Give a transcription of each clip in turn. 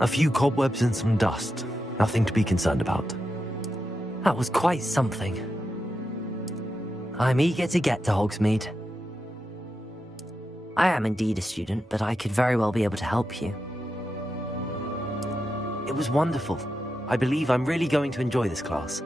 A few cobwebs and some dust. Nothing to be concerned about. That was quite something. I'm eager to get to Hogsmeade. I am indeed a student, but I could very well be able to help you. It was wonderful. I believe I'm really going to enjoy this class.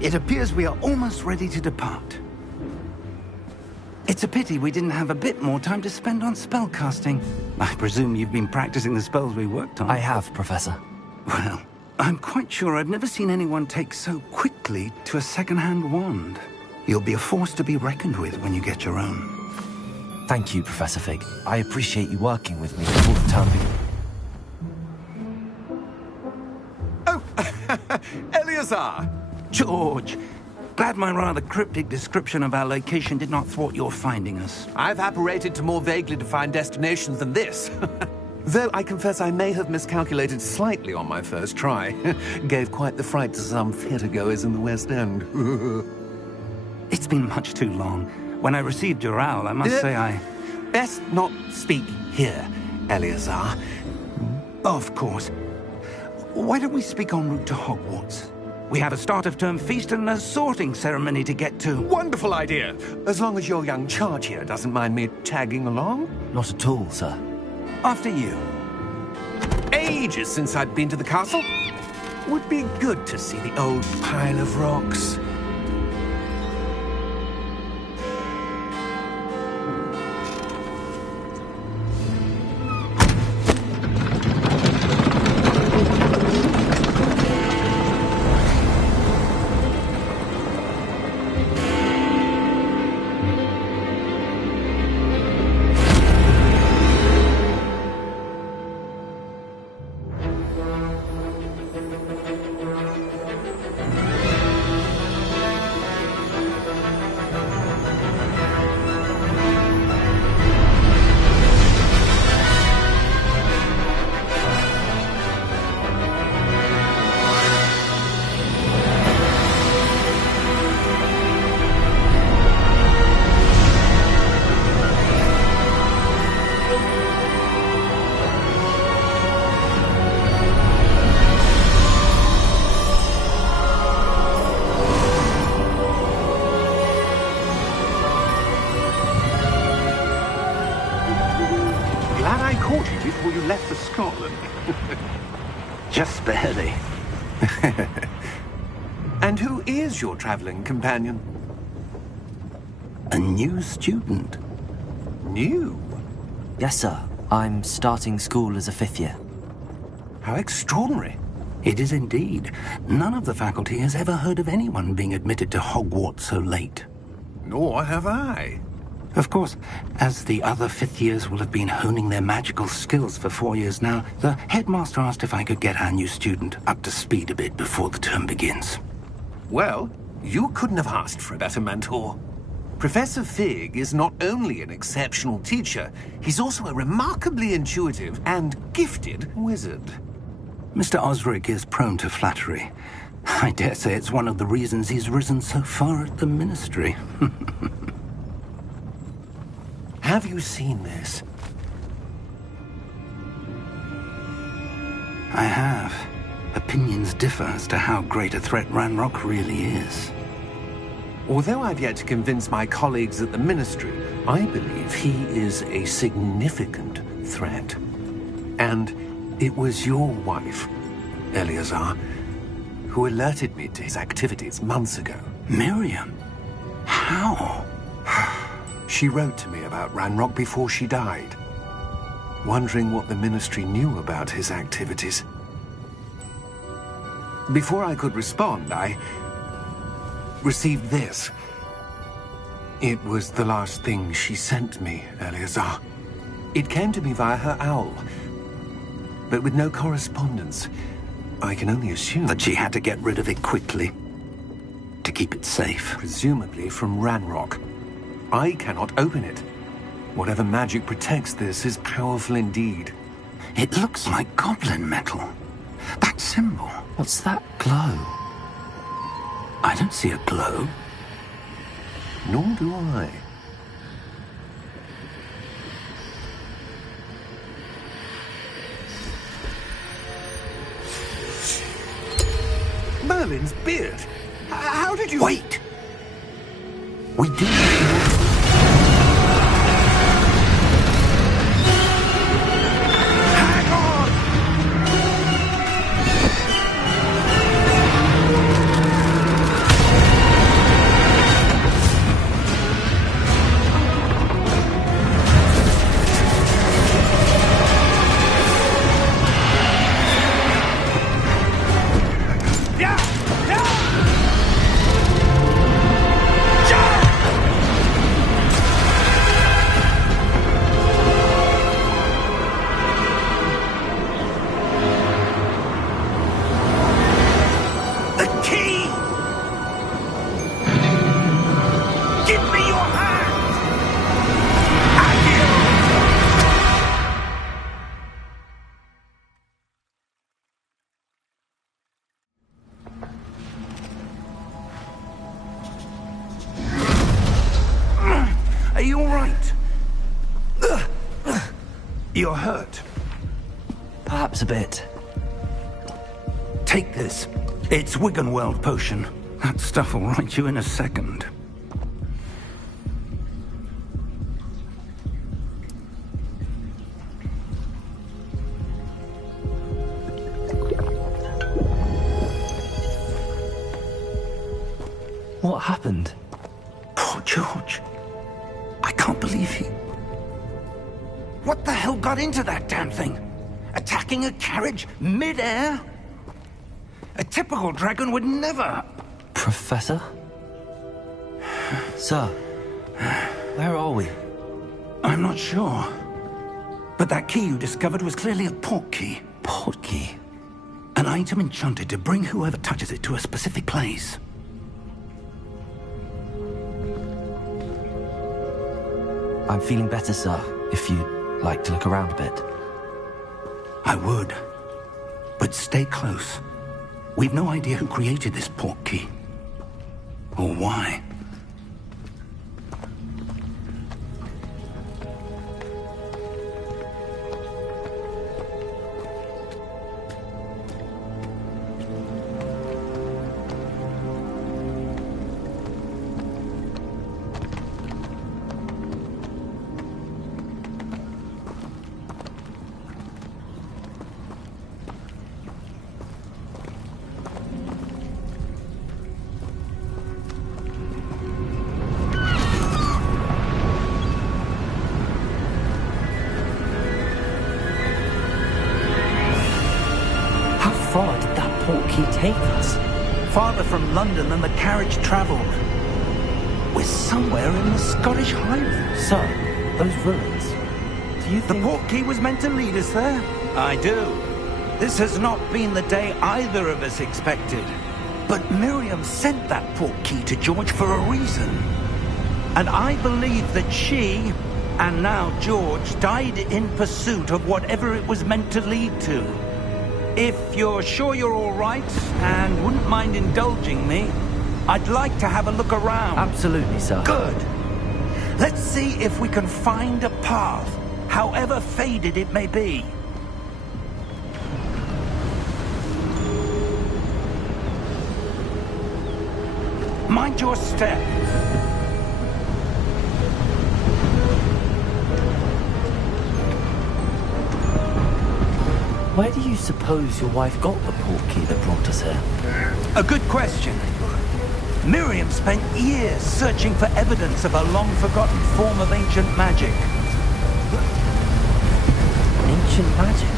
It appears we are almost ready to depart. It's a pity we didn't have a bit more time to spend on spellcasting. I presume you've been practicing the spells we worked on. I have, Professor. Well, I'm quite sure I've never seen anyone take so quickly to a second-hand wand. You'll be a force to be reckoned with when you get your own. Thank you, Professor Fig. I appreciate you working with me before the term begins. Oh, Eleazar! George, glad my rather cryptic description of our location did not thwart your finding us. I've apparated to more vaguely defined destinations than this. Though I confess I may have miscalculated slightly on my first try. Gave quite the fright to some theatre-goers in the West End. It's been much too long. When I received your owl, I must say I... Best not speak here, Eleazar. Of course. Why don't we speak en route to Hogwarts? We have a start-of-term feast and a sorting ceremony to get to. Wonderful idea! As long as your young charge here doesn't mind me tagging along. Not at all, sir. After you. Ages since I'd been to the castle. Would be good to see the old pile of rocks. Before you left for Scotland. Just barely. And who is your traveling companion? A new student. New? Yes, sir. I'm starting school as a 5th year. How extraordinary. It is indeed. None of the faculty has ever heard of anyone being admitted to Hogwarts so late. Nor have I. Of course, as the other 5th years will have been honing their magical skills for 4 years now, the headmaster asked if I could get our new student up to speed a bit before the term begins. Well, you couldn't have asked for a better mentor. Professor Fig is not only an exceptional teacher, he's also a remarkably intuitive and gifted wizard. Mr. Osric is prone to flattery. I dare say it's one of the reasons he's risen so far at the ministry. Have you seen this? I have. Opinions differ as to how great a threat Ranrock really is. Although I've yet to convince my colleagues at the Ministry, I believe he is a significant threat. And it was your wife, Eleazar, who alerted me to his activities months ago. Miriam? How? She wrote to me about Ranrock before she died. wondering what the Ministry knew about his activities. Before I could respond, I received this. It was the last thing she sent me, Eleazar. It came to me via her owl, but with no correspondence. I can only assume That she had to get rid of it quickly to keep it safe. presumably from Ranrock. I cannot open it. Whatever magic protects this is powerful indeed. It looks like goblin metal. That symbol. What's that glow? I don't see a glow. Nor do I. Merlin's beard! How did you... Wait! We do... Hang on! Are you all right? You're hurt. Perhaps a bit. Take this. It's Wiggenweld potion. That stuff will right you in a second. What happened? Poor George. I can't believe he... What the hell got into that damn thing? Attacking a carriage mid-air? A typical dragon would never... Professor? Sir, where are we? I'm not sure. But that key you discovered was clearly a port key. Port key? An item enchanted to bring whoever touches it to a specific place. I'm feeling better, sir, if you'd like to look around a bit. I would. But stay close. We've no idea who created this port key. Or why. How far did that port key take us? Farther from London than the carriage travelled. We're somewhere in the Scottish Highlands. Sir, those ruins. Do you The think... port key was meant to lead us there? I do. This has not been the day either of us expected. But Miriam sent that port key to George for a reason. And I believe that she, and now George, died in pursuit of whatever it was meant to lead to. If you're sure you're all right, and wouldn't mind indulging me, I'd like to have a look around. Absolutely, sir. Good. Let's see if we can find a path, however faded it may be. Mind your step. Where do you suppose your wife got the port key that brought us here? A good question. Miriam spent years searching for evidence of a long-forgotten form of ancient magic. ancient magic.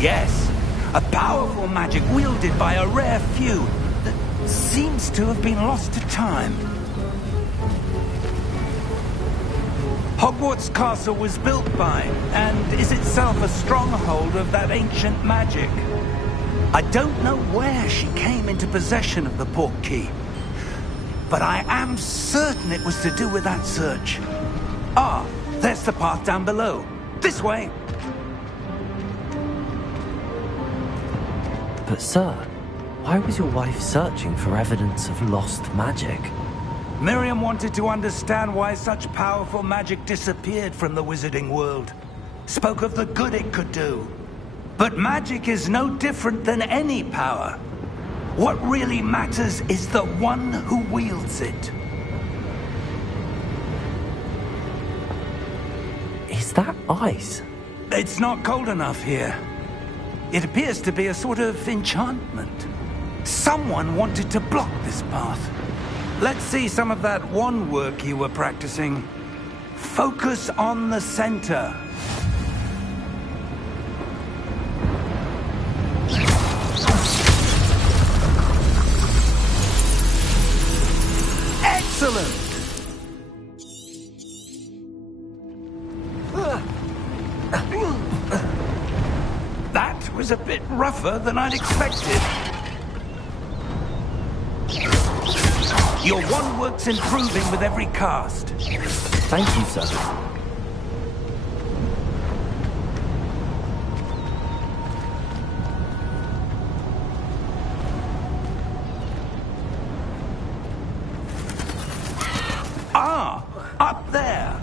Yes, a powerful magic wielded by a rare few that seems to have been lost to time. Hogwarts Castle was built by, and is itself a stronghold of that ancient magic. I don't know where she came into possession of the portkey, but I am certain it was to do with that search. Ah, there's the path down below. This way! But sir, why was your wife searching for evidence of lost magic? Miriam wanted to understand why such powerful magic disappeared from the wizarding world. Spoke of the good it could do. But magic is no different than any power. What really matters is the one who wields it. Is that ice? It's not cold enough here. It appears to be a sort of enchantment. Someone wanted to block this path. Let's see some of that wand work you were practicing. Focus on the center. Excellent! That was a bit rougher than I'd expected. Your wand work's improving with every cast. Thank you, sir. Ah, up there.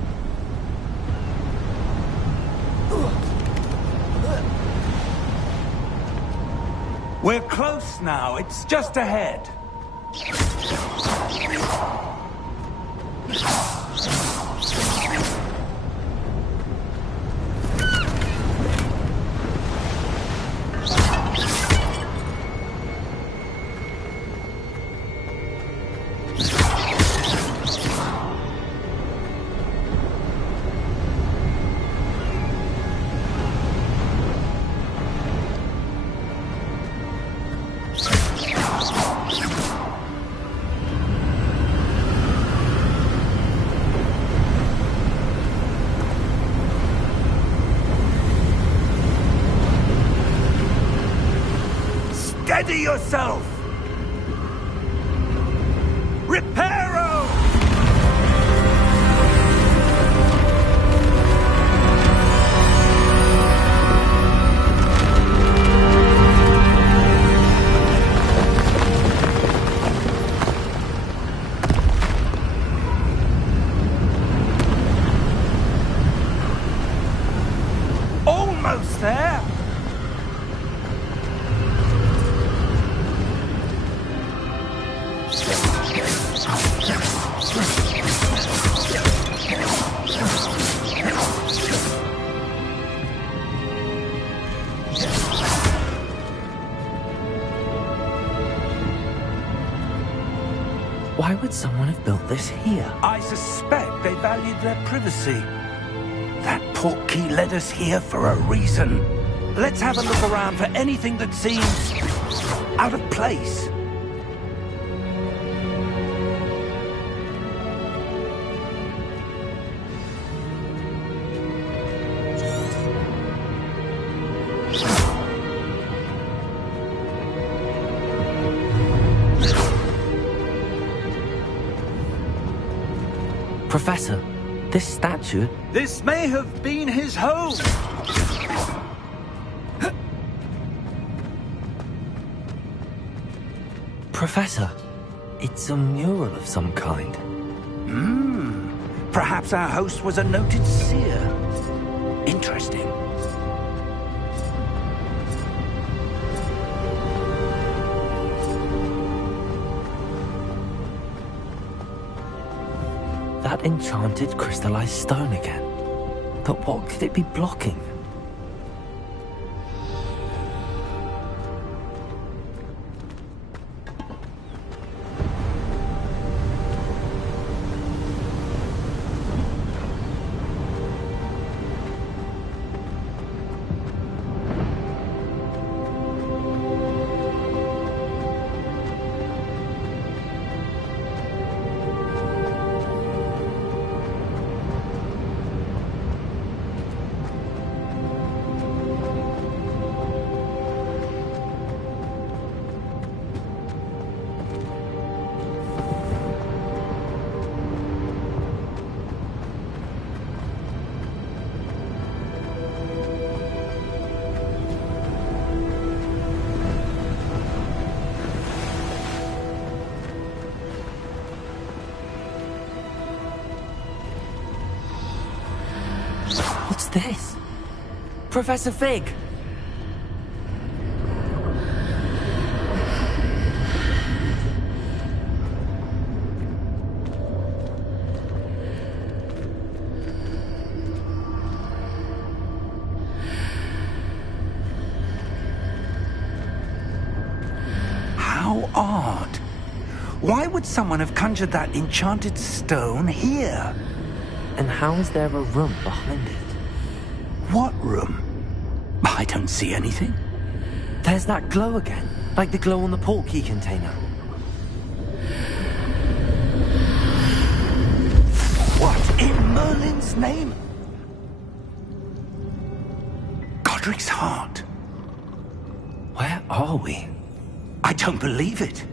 We're close now. It's just ahead. Steady yourself! Reparo! Almost there! Why would someone have built this here? I suspect they valued their privacy. That portkey led us here for a reason. Let's have a look around for anything that seems out of place. Professor, this statue... This may have been his home. Professor, it's a mural of some kind. Perhaps our host was a noted seer. Interesting. That enchanted crystallized stone again. But what could it be blocking? this? Professor Fig! How odd. Why would someone have conjured that enchanted stone here? And how is there a room behind it? What room? I don't see anything. There's that glow again, like the glow on the portkey container. What in Merlin's name? Godric's heart. Where are we? I don't believe it.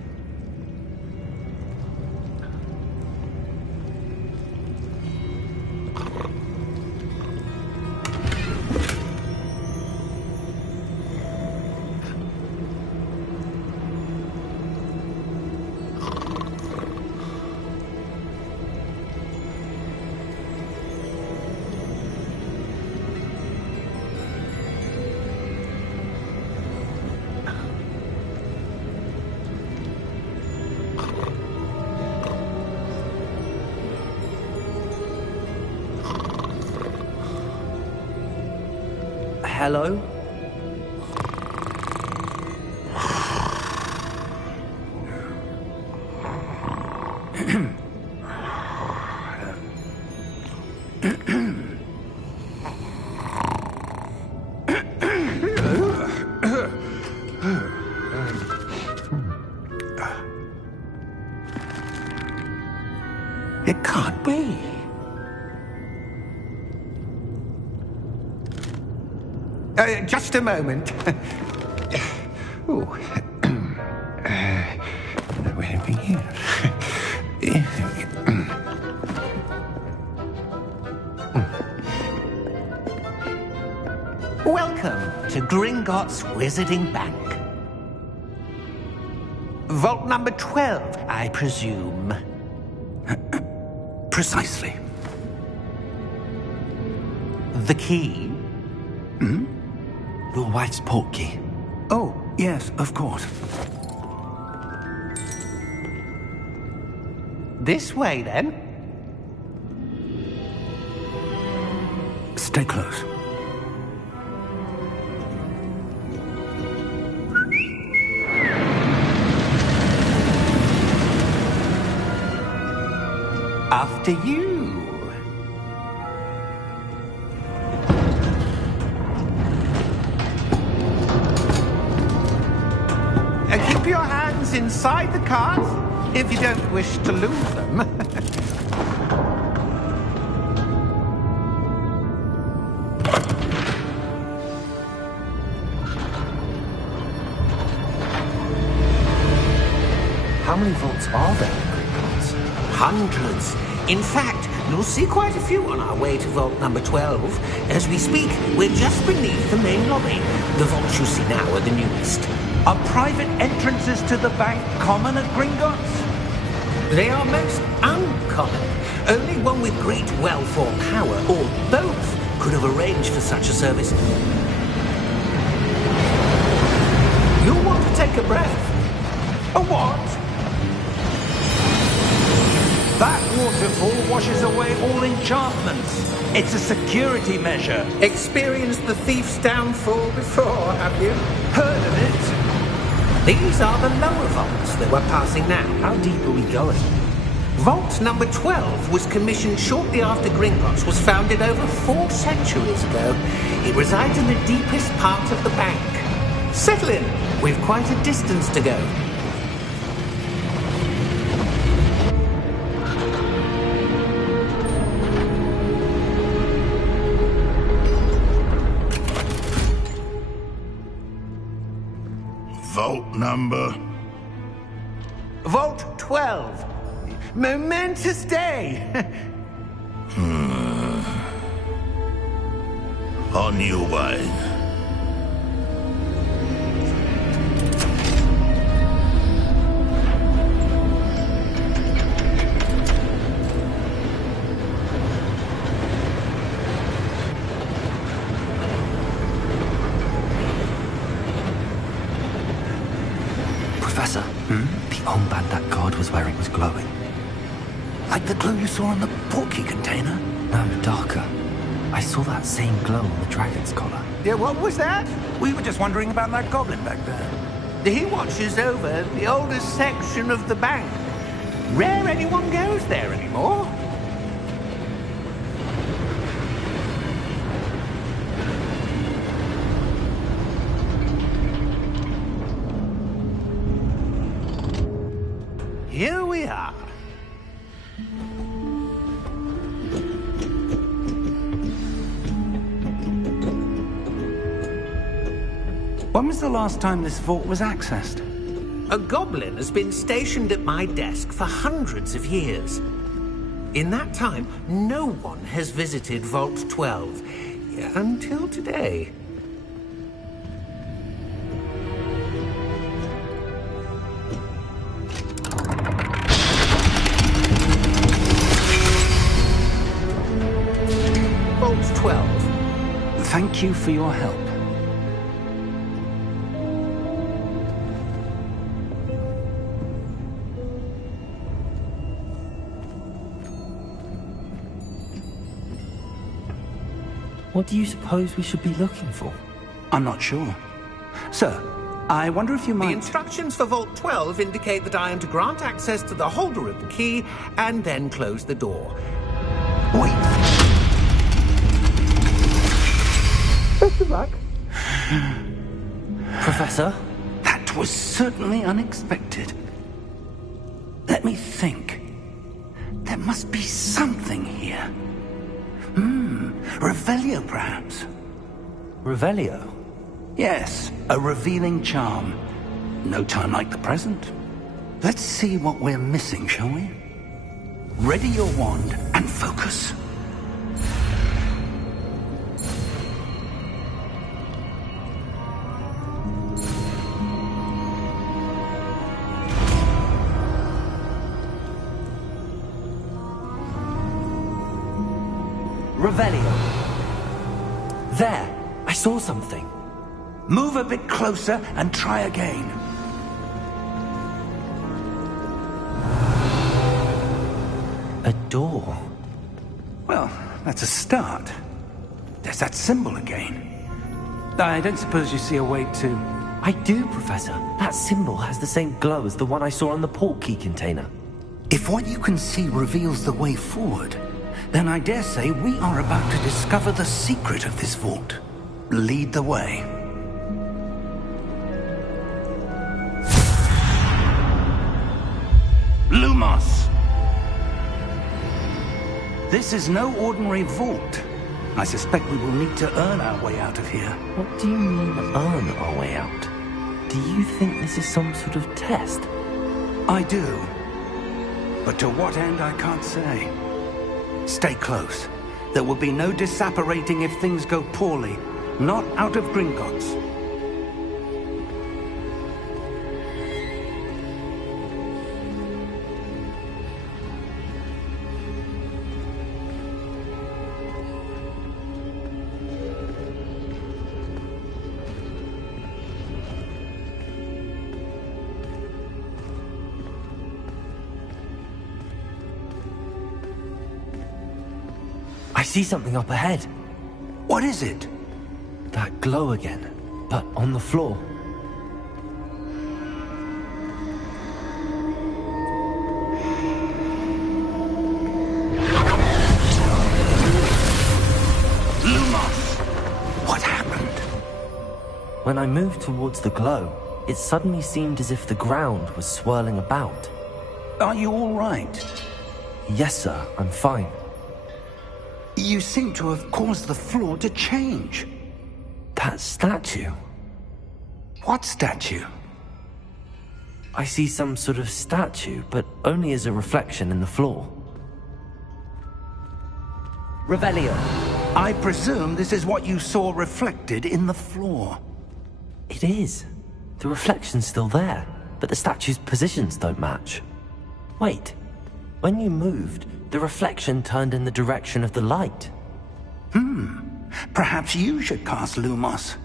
Hello? It can't be. Just a moment. Oh. Where are we here? Welcome to Gringotts Wizarding Bank. Vault number 12, I presume. Precisely. The key? Your wife's portkey. Oh, yes, of course. This way, then. Stay close. After you. Keep your hands inside the cart if you don't wish to lose them. How many vaults are there in Gringotts? Hundreds. In fact, you'll see quite a few on our way to vault number 12. As we speak, we're just beneath the main lobby. The vaults you see now are the newest. Are private entrances to the bank common at Gringotts? They are most uncommon. Only one with great wealth or power, or both, could have arranged for such a service. You'll want to take a breath. A what? That waterfall washes away all enchantments. It's a security measure. Experienced the thief's downfall before, have you? Heard of it? These are the lower vaults that we're passing now. How deep are we going? Vault number 12 was commissioned shortly after Gringotts was founded over 4 centuries ago. It resides in the deepest part of the bank. Settle in. We've quite a distance to go. Vault number? Vault 12. Momentous day. On your way. The armband that guard was wearing was glowing. Like the glow you saw on the portkey container? No, darker. I saw that same glow on the dragon's collar. Yeah, what was that? We were just wondering about that goblin back there. He watches over the oldest section of the bank. Rare anyone goes there anymore. Here we are. When was the last time this vault was accessed? A goblin has been stationed at my desk for hundreds of years. In that time, no one has visited Vault 12. Until today. Vault 12. Thank you for your help. What do you suppose we should be looking for? I'm not sure. Sir, I wonder if you The might... instructions for Vault 12 indicate that I am to grant access to the holder of the key and then close the door. Wait. Best of luck. Professor? That was certainly unexpected. Let me think. There must be something here. Revelio, perhaps? Revelio? Yes, a revealing charm. No time like the present. Let's see what we're missing, shall we? Ready your wand and focus. Revelio. There! I saw something. Move a bit closer and try again. A door. Well, that's a start. There's that symbol again. I don't suppose you see a way to... I do, Professor. That symbol has the same glow as the one I saw on the portkey container. If what you can see reveals the way forward, then I dare say we are about to discover the secret of this vault. Lead the way. Lumos! This is no ordinary vault. I suspect we will need to earn our way out of here. What do you mean, earn our way out? Do you think this is some sort of test? I do. But to what end, I can't say. Stay close. There will be no disapparating if things go poorly. Not out of Gringotts. I see something up ahead. What is it? That glow again, but on the floor. Lumos! What happened? When I moved towards the glow, it suddenly seemed as if the ground was swirling about. Are you all right? Yes, sir, I'm fine. You seem to have caused the floor to change. That statue. What statue? I see some sort of statue, but only as a reflection in the floor. Revelio. I presume this is what you saw reflected in the floor. It is. The reflection's still there, but the statue's positions don't match. Wait. When you moved, the reflection turned in the direction of the light. Perhaps you should cast Lumos.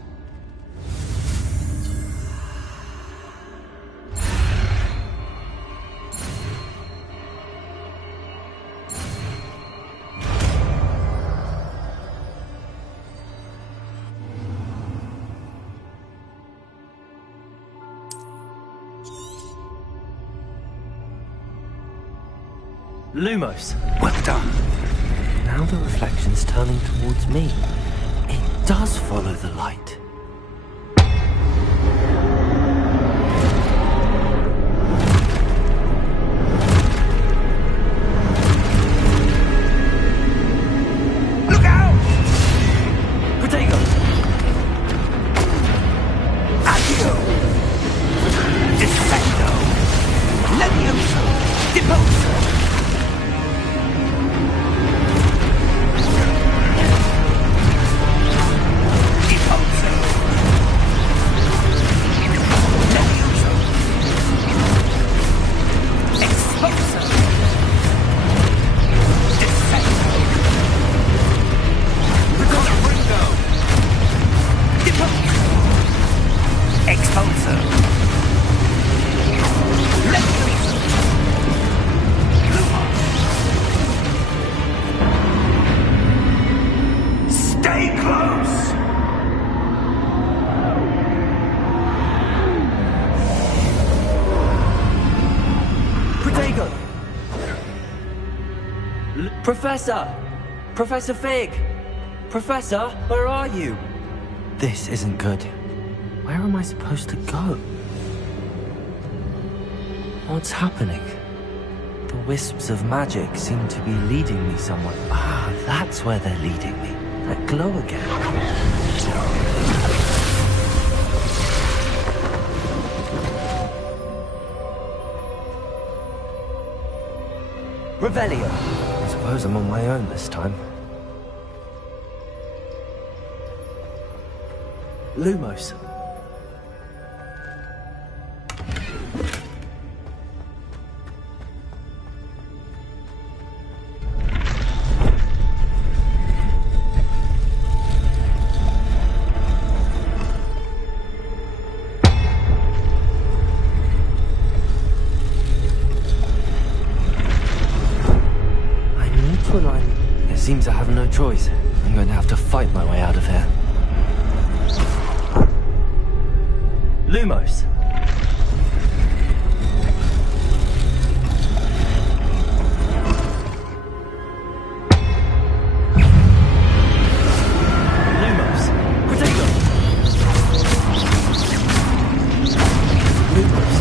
Lumos. Well done. Now the reflection's turning towards me. It does follow the light. Look out! Protego! Accio! Defendo! Levioso! Deposo! Professor! Professor Fig! Professor, where are you? This isn't good. Where am I supposed to go? What's happening? The wisps of magic seem to be leading me somewhere. Ah, that's where they're leading me. That glow again. Revelio. I suppose I'm on my own this time. Lumos. Seems I have no choice. I'm going to have to fight my way out of here. Lumos. Lumos. Protego. Lumos.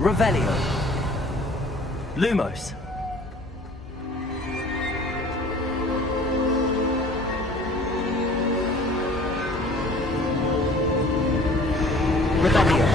Revelio. Lumos. Revelio.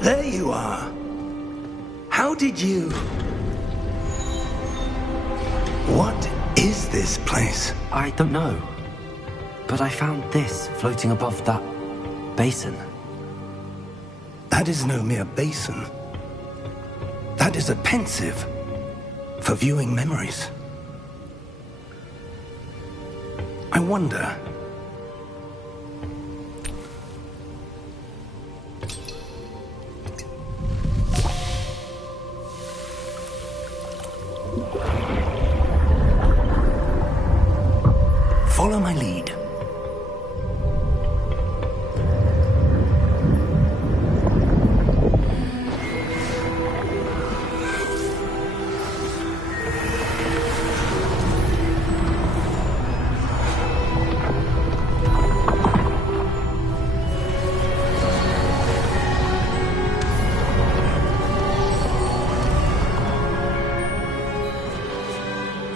There you are. How did you... What is this place? I don't know. But I found this floating above that basin. That is no mere basin. That is a pensive for viewing memories. I wonder... Follow my lead.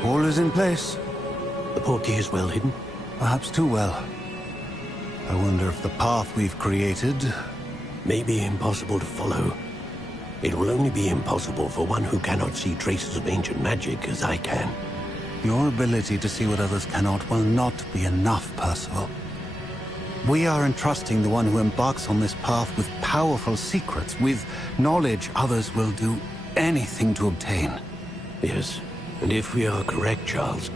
All is in place. The portkey is well hidden. Perhaps too well. I wonder if the path we've created... May be impossible to follow. It will only be impossible for one who cannot see traces of ancient magic as I can. Your ability to see what others cannot will not be enough, Percival. We are entrusting the one who embarks on this path with powerful secrets, with knowledge others will do anything to obtain. Yes, and if we are correct, Charles,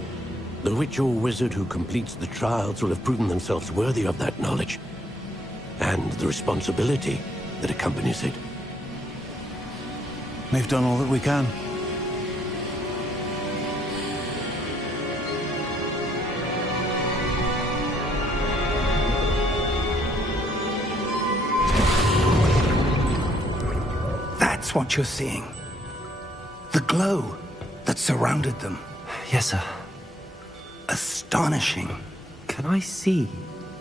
the witch or wizard who completes the trials will have proven themselves worthy of that knowledge, and the responsibility that accompanies it. We've done all that we can. That's what you're seeing. The glow that surrounded them. Yes, sir. Astonishing. Can I see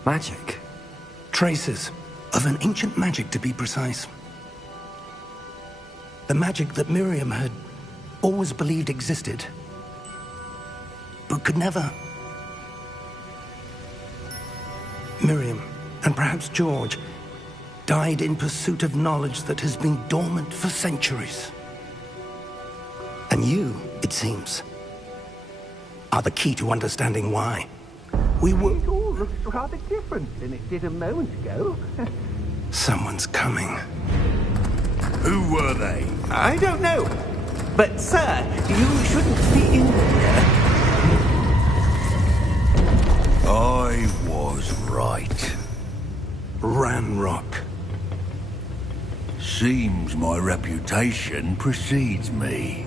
magic? Traces of an ancient magic, to be precise. The magic that Miriam had always believed existed, but could never. Miriam, and perhaps George, died in pursuit of knowledge that has been dormant for centuries. And you, it seems, are the key to understanding why. We were... It all looks rather different than it did a moment ago. Someone's coming. Who were they? I don't know. But, sir, you shouldn't be in here. I was right. Ranrock. Seems my reputation precedes me.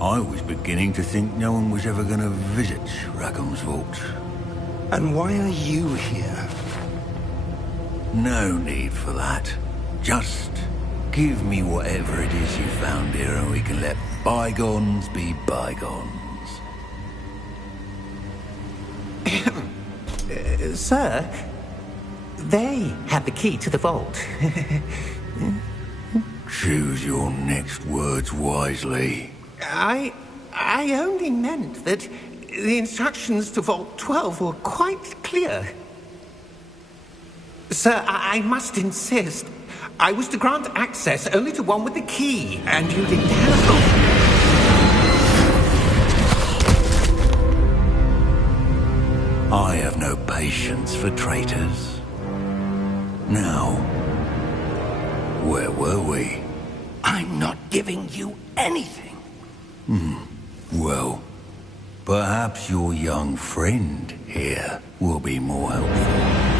I was beginning to think no one was ever going to visit Rackham's vault. And why are you here? No need for that. Just give me whatever it is you found here and we can let bygones be bygones. Sir, they have the key to the vault. Choose your next words wisely. I only meant that the instructions to Vault 12 were quite clear. Sir, I must insist. I was to grant access only to one with the key, and you didn't have... I have no patience for traitors. Now, where were we? I'm not giving you anything. Well, perhaps your young friend here will be more helpful.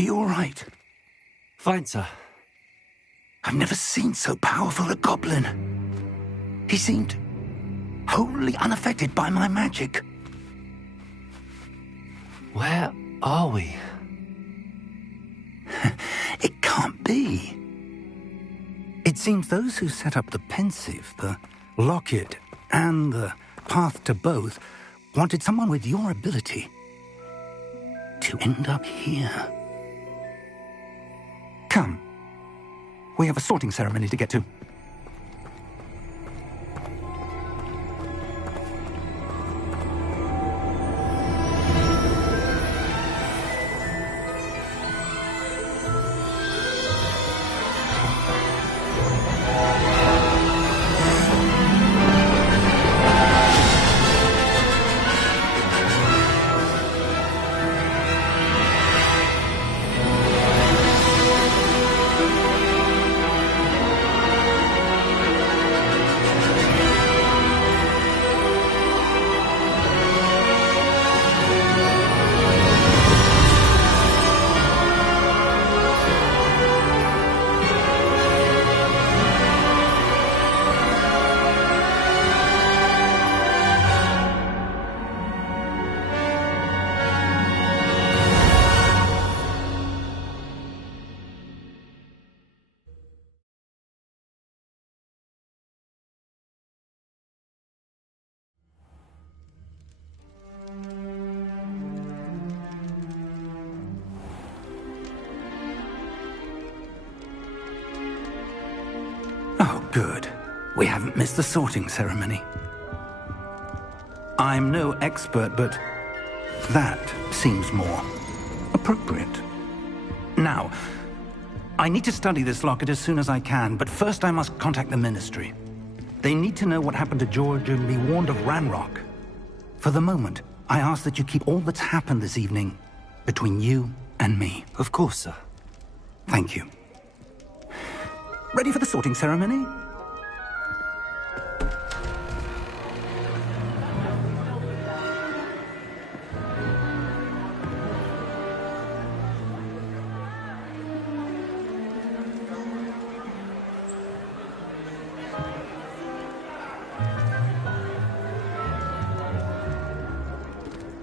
Are you all right? Fine, sir. I've never seen so powerful a goblin. He seemed wholly unaffected by my magic. Where are we? It can't be. It seems those who set up the pensive, the locket, and the path to both wanted someone with your ability to end up here. Come. We have a sorting ceremony to get to. Oh, good. We haven't missed the sorting ceremony. I'm no expert, but that seems more appropriate. Now, I need to study this locket as soon as I can, but first I must contact the Ministry. They need to know what happened to George and be warned of Ranrock. For the moment, I ask that you keep all that's happened this evening between you and me. Of course, sir. Thank you. Ready for the sorting ceremony?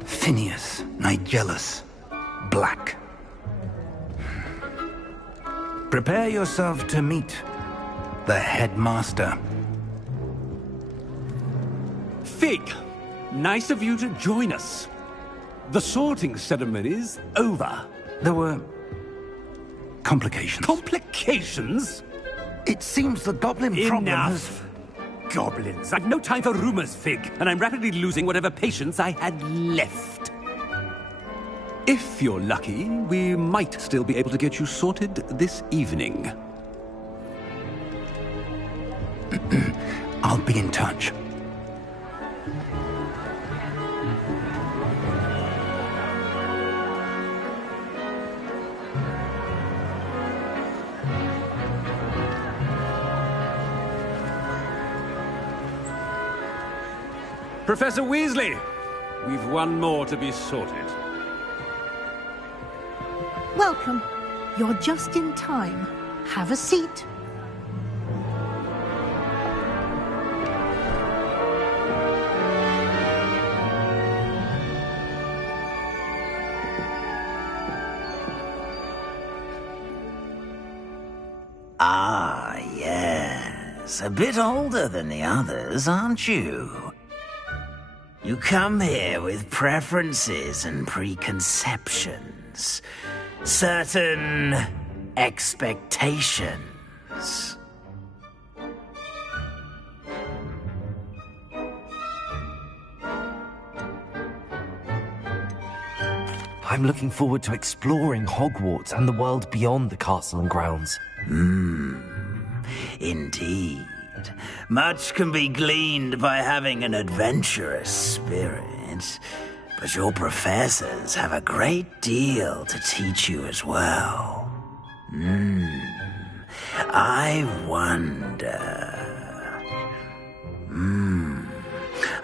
Phineas Nigellus Black. Prepare yourself to meet the headmaster. Fig, nice of you to join us. The sorting ceremony's over. There were complications. Complications? It seems the goblin problem has... Enough. Goblins. I've no time for rumors, Fig, and I'm rapidly losing whatever patience I had left. If you're lucky, we might still be able to get you sorted this evening. I'll be in touch. Professor Weasley, we've one more to be sorted. Welcome. You're just in time. Have a seat. Ah, yes. A bit older than the others, aren't you? You come here with preferences and preconceptions. Certain expectations. I'm looking forward to exploring Hogwarts and the world beyond the castle and grounds. Indeed. Much can be gleaned by having an adventurous spirit, but your professors have a great deal to teach you as well. I wonder...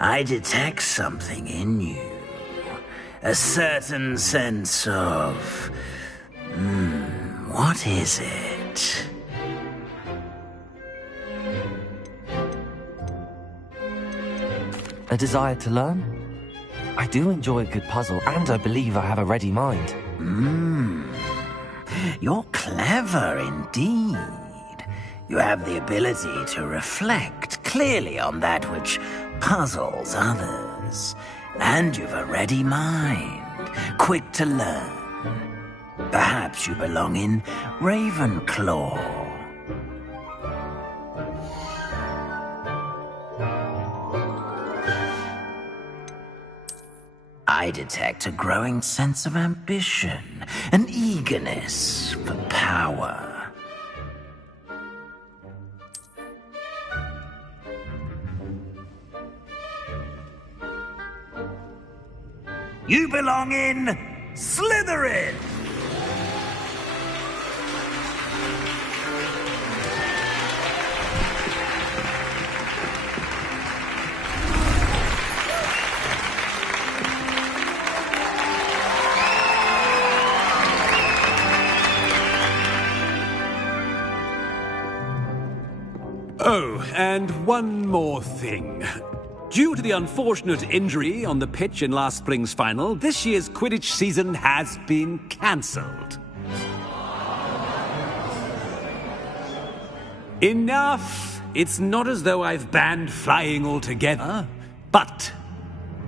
I detect something in you. A certain sense of... What is it? A desire to learn? I do enjoy a good puzzle, and I believe I have a ready mind. You're clever indeed. You have the ability to reflect clearly on that which puzzles others. And you've a ready mind, quick to learn. Perhaps you belong in Ravenclaw. I detect a growing sense of ambition, an eagerness for power. You belong in Slytherin! Oh, and one more thing. Due to the unfortunate injury on the pitch in last spring's final, this year's Quidditch season has been cancelled. Enough! It's not as though I've banned flying altogether, but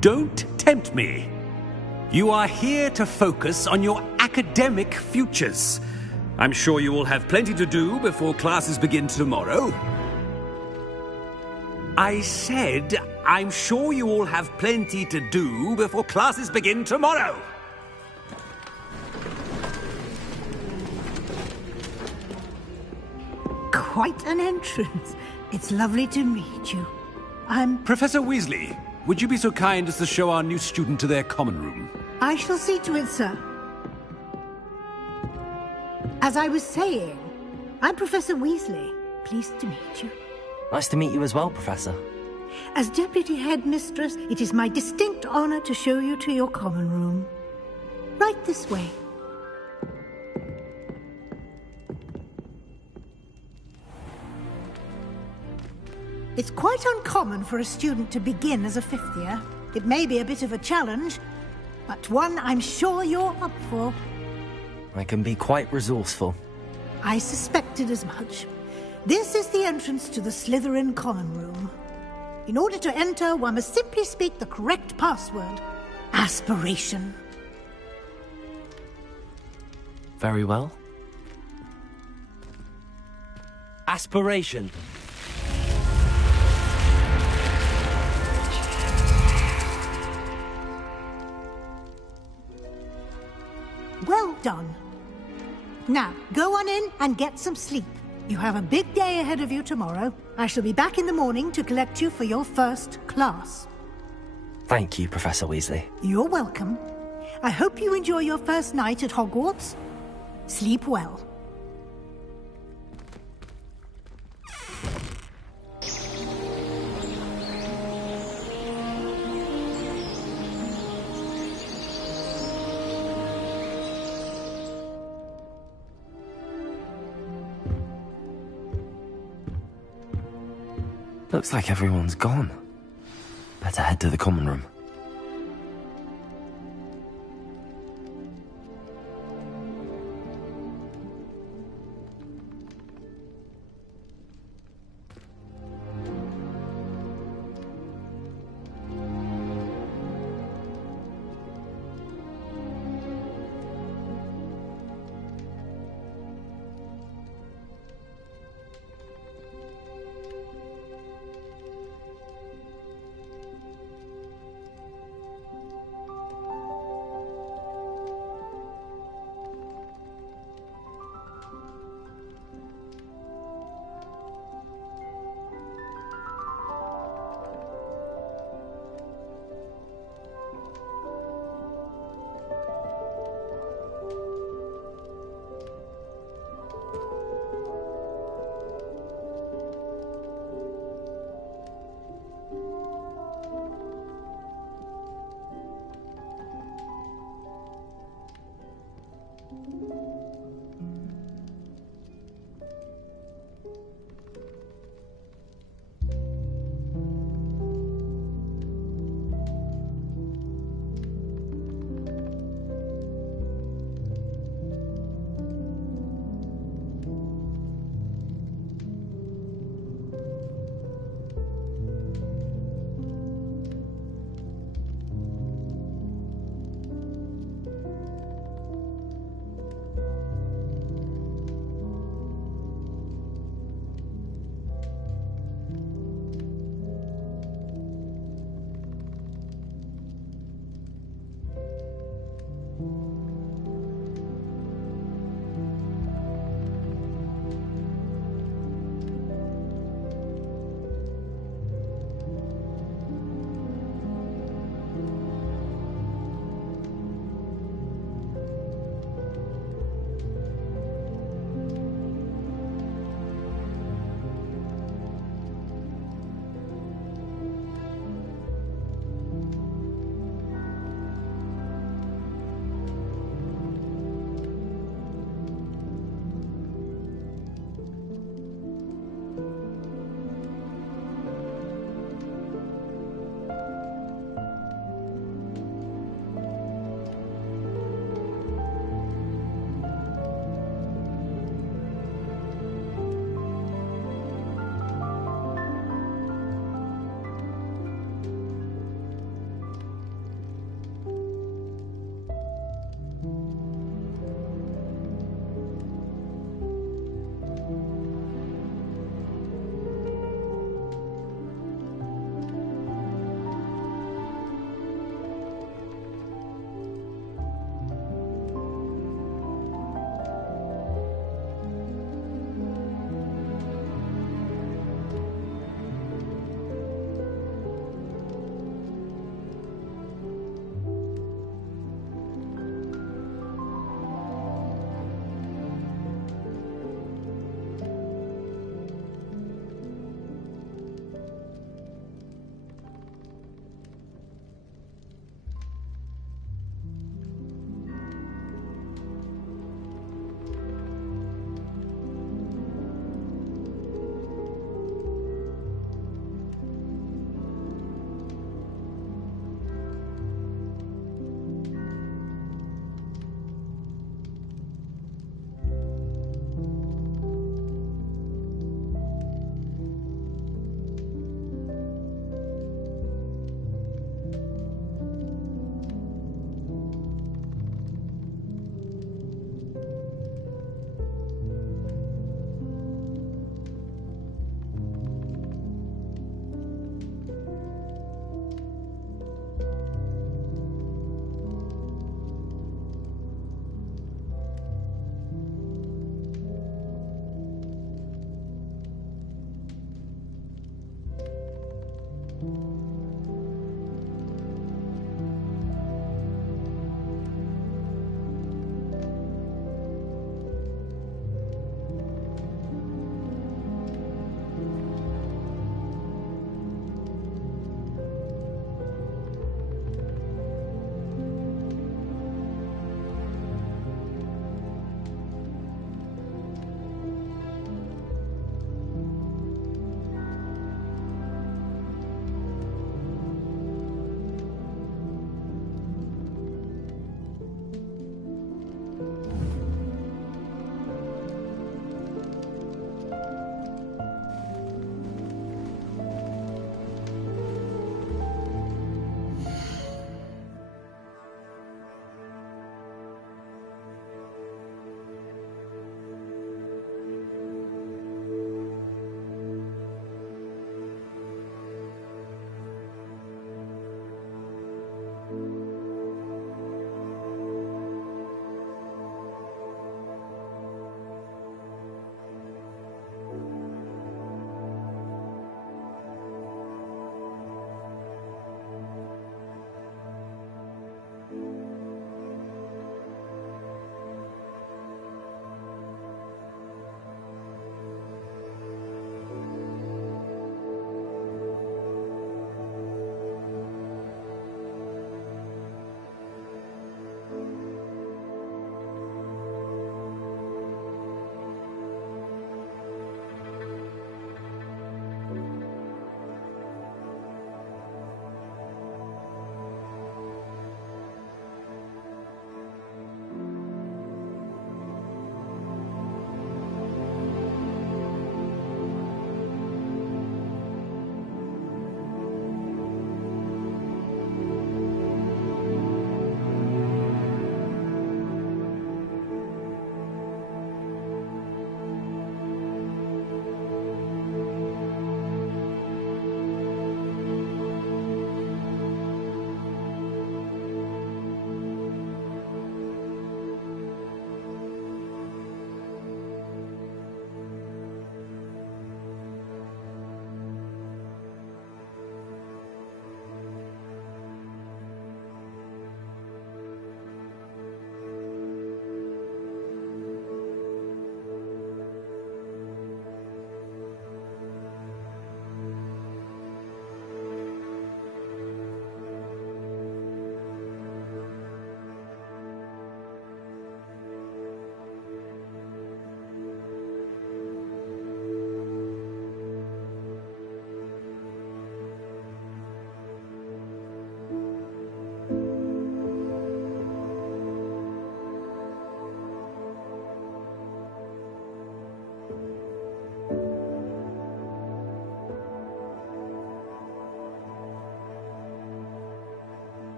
don't tempt me. You are here to focus on your academic futures. I'm sure you will have plenty to do before classes begin tomorrow. I said, I'm sure you all have plenty to do before classes begin tomorrow. Quite an entrance. It's lovely to meet you. I'm... Professor Weasley, would you be so kind as to show our new student to their common room? I shall see to it, sir. As I was saying, I'm Professor Weasley. Pleased to meet you. Nice to meet you as well, Professor. As Deputy Headmistress, it is my distinct honor to show you to your common room. Right this way. It's quite uncommon for a student to begin as a fifth year. It may be a bit of a challenge, but one I'm sure you're up for. I can be quite resourceful. I suspected as much. This is the entrance to the Slytherin common room. In order to enter, one must simply speak the correct password. Aspiration. Very well. Aspiration. Well done. Now, go on in and get some sleep. You have a big day ahead of you tomorrow. I shall be back in the morning to collect you for your first class. Thank you, Professor Weasley. You're welcome. I hope you enjoy your first night at Hogwarts. Sleep well. Looks like everyone's gone. Better head to the common room.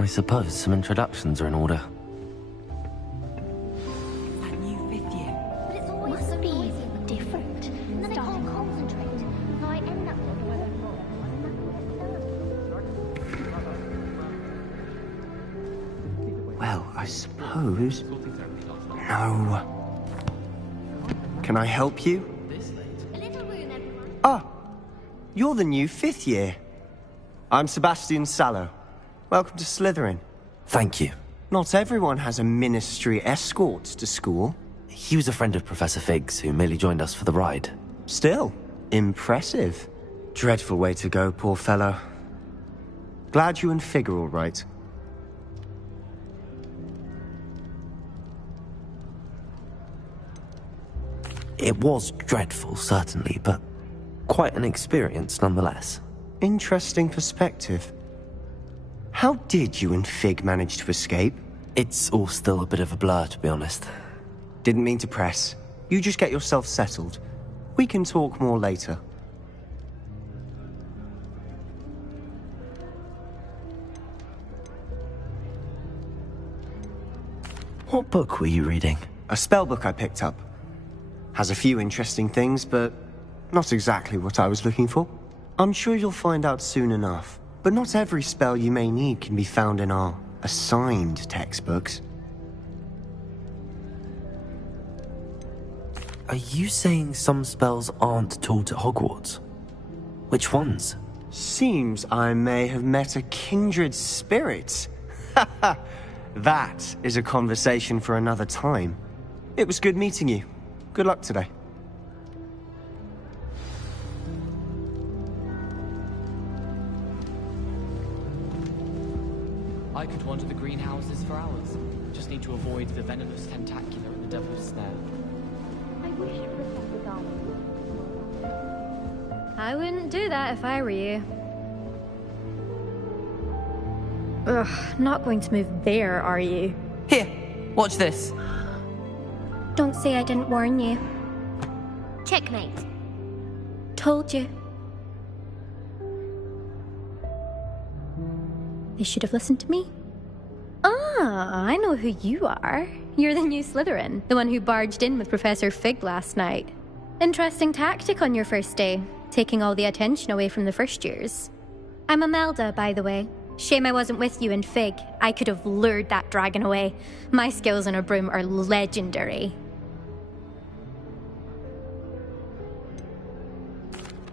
I suppose some introductions are in order. That new fifth year. But it's always must be different. And then I can't concentrate. So I end up Well, I suppose... No. Can I help you? Ah, you're the new fifth year. I'm Sebastian Sallow. Welcome to Slytherin. Thank you. Not everyone has a ministry escort to school. He was a friend of Professor Fig's who merely joined us for the ride. Still, impressive. Dreadful way to go, poor fellow. Glad you and Fig are all right. It was dreadful, certainly, but quite an experience nonetheless. Interesting perspective. How did you and Fig manage to escape? It's all still a bit of a blur, to be honest. Didn't mean to press. You just get yourself settled. We can talk more later. What book were you reading? A spell book I picked up. Has a few interesting things, but not exactly what I was looking for. I'm sure you'll find out soon enough. But not every spell you may need can be found in our assigned textbooks. Are you saying some spells aren't taught at Hogwarts? Which ones? Seems I may have met a kindred spirit. That is a conversation for another time. It was good meeting you. Good luck today. I could wander the greenhouses for hours. Just need to avoid the venomous tentacular and the devil's snare. I wish Professor Darwin. I wouldn't do that if I were you. Ugh, not going to move there, are you? Here, watch this. Don't say I didn't warn you. Checkmate. Told you. They should have listened to me. Ah, I know who you are. You're the new Slytherin, the one who barged in with Professor Fig last night. Interesting tactic on your first day, taking all the attention away from the first years. I'm Imelda, by the way. Shame I wasn't with you and Fig. I could have lured that dragon away. My skills on a broom are legendary.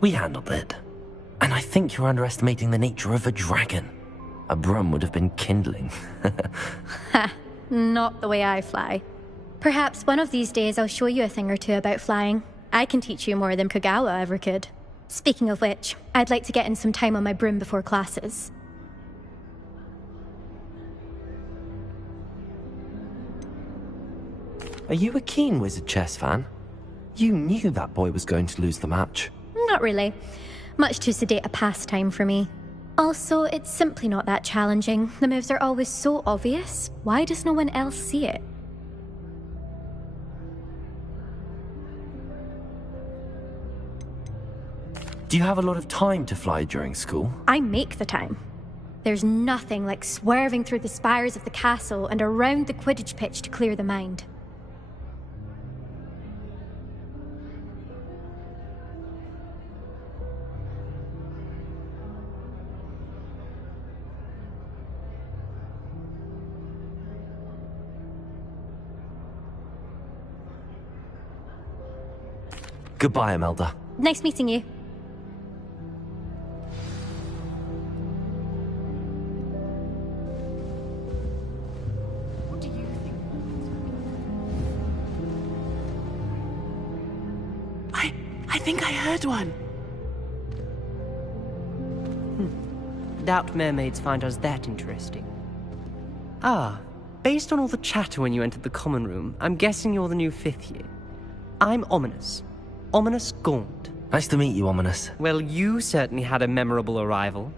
We handled it. And I think you're underestimating the nature of a dragon. A broom would have been kindling. Ha, not the way I fly. Perhaps one of these days I'll show you a thing or two about flying. I can teach you more than Kagawa ever could. Speaking of which, I'd like to get in some time on my broom before classes. Are you a keen Wizard Chess fan? You knew that boy was going to lose the match. Not really. Much too sedate a pastime for me. Also, it's simply not that challenging. The moves are always so obvious. Why does no one else see it? Do you have a lot of time to fly during school? I make the time. There's nothing like swerving through the spires of the castle and around the Quidditch pitch to clear the mind. Goodbye, Imelda. Nice meeting you. What do you think? I think I heard one. Doubt mermaids find us that interesting. Ah, based on all the chatter when you entered the common room, I'm guessing you're the new fifth year. I'm Ominous. Ominous Gaunt. Nice to meet you, Ominous. Well, you certainly had a memorable arrival.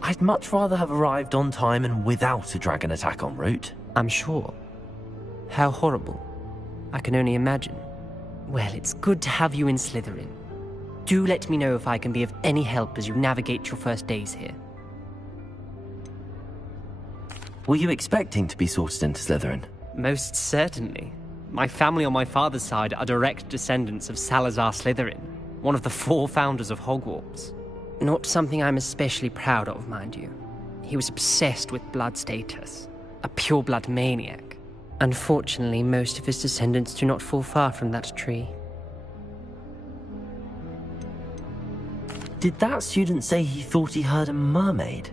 I'd much rather have arrived on time and without a dragon attack en route. I'm sure. How horrible. I can only imagine. Well, it's good to have you in Slytherin. Do let me know if I can be of any help as you navigate your first days here. Were you expecting to be sorted into Slytherin? Most certainly. My family on my father's side are direct descendants of Salazar Slytherin, one of the 4 founders of Hogwarts. Not something I'm especially proud of, mind you. He was obsessed with blood status, a pure-blood maniac. Unfortunately, most of his descendants do not fall far from that tree. Did that student say he thought he heard a mermaid?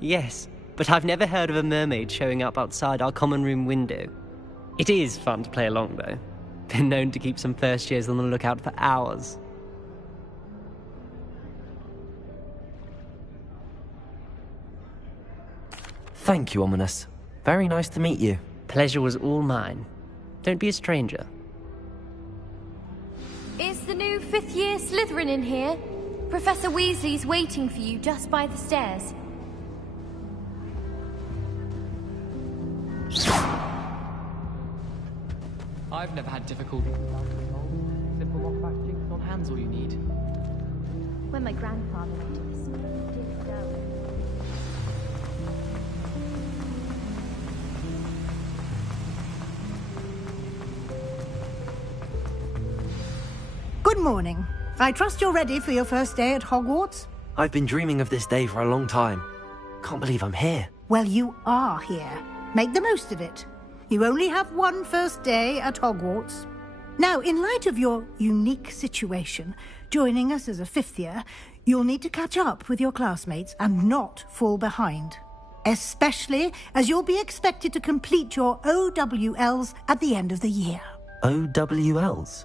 Yes, but I've never heard of a mermaid showing up outside our common room window. It is fun to play along, though. Been known to keep some first years on the lookout for hours. Thank you, Ominous. Very nice to meet you. Pleasure was all mine. Don't be a stranger. Is the new 5th year Slytherin in here? Professor Weasley's waiting for you just by the stairs. I've never had difficulty with alcohol. Simple lockback jinx on hands all you need. When my grandfather went to the school, he did go. Good morning. I trust you're ready for your first day at Hogwarts? I've been dreaming of this day for a long time. Can't believe I'm here. Well, you are here. Make the most of it. You only have one first day at Hogwarts. Now, in light of your unique situation, joining us as a 5th year, you'll need to catch up with your classmates and not fall behind. Especially as you'll be expected to complete your OWLs at the end of the year. OWLs?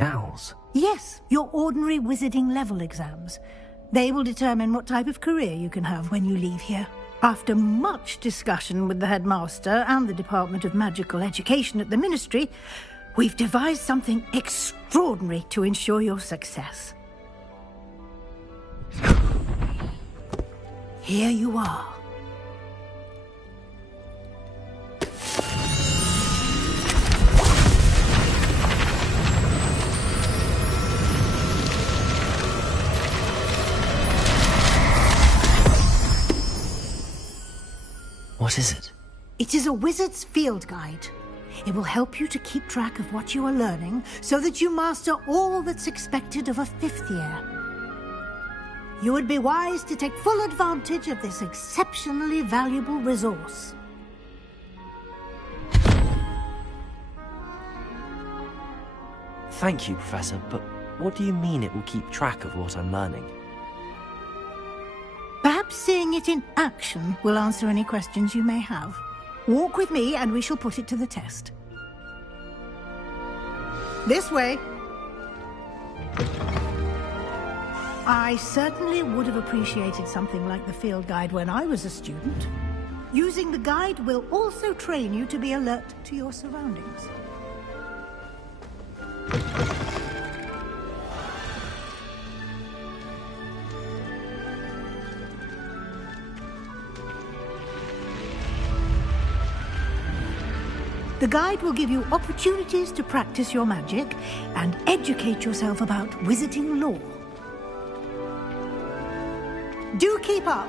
Owls? Yes, your ordinary wizarding level exams. They will determine what type of career you can have when you leave here. After much discussion with the headmaster and the Department of Magical Education at the Ministry, we've devised something extraordinary to ensure your success. Here you are. What is it? It is a wizard's field guide. It will help you to keep track of what you are learning so that you master all that's expected of a 5th year. You would be wise to take full advantage of this exceptionally valuable resource. Thank you, Professor, but what do you mean it will keep track of what I'm learning? Perhaps seeing it in action will answer any questions you may have. Walk with me and we shall put it to the test. This way. I certainly would have appreciated something like the field guide when I was a student. Using the guide will also train you to be alert to your surroundings. The guide will give you opportunities to practice your magic and educate yourself about wizarding lore. Do keep up!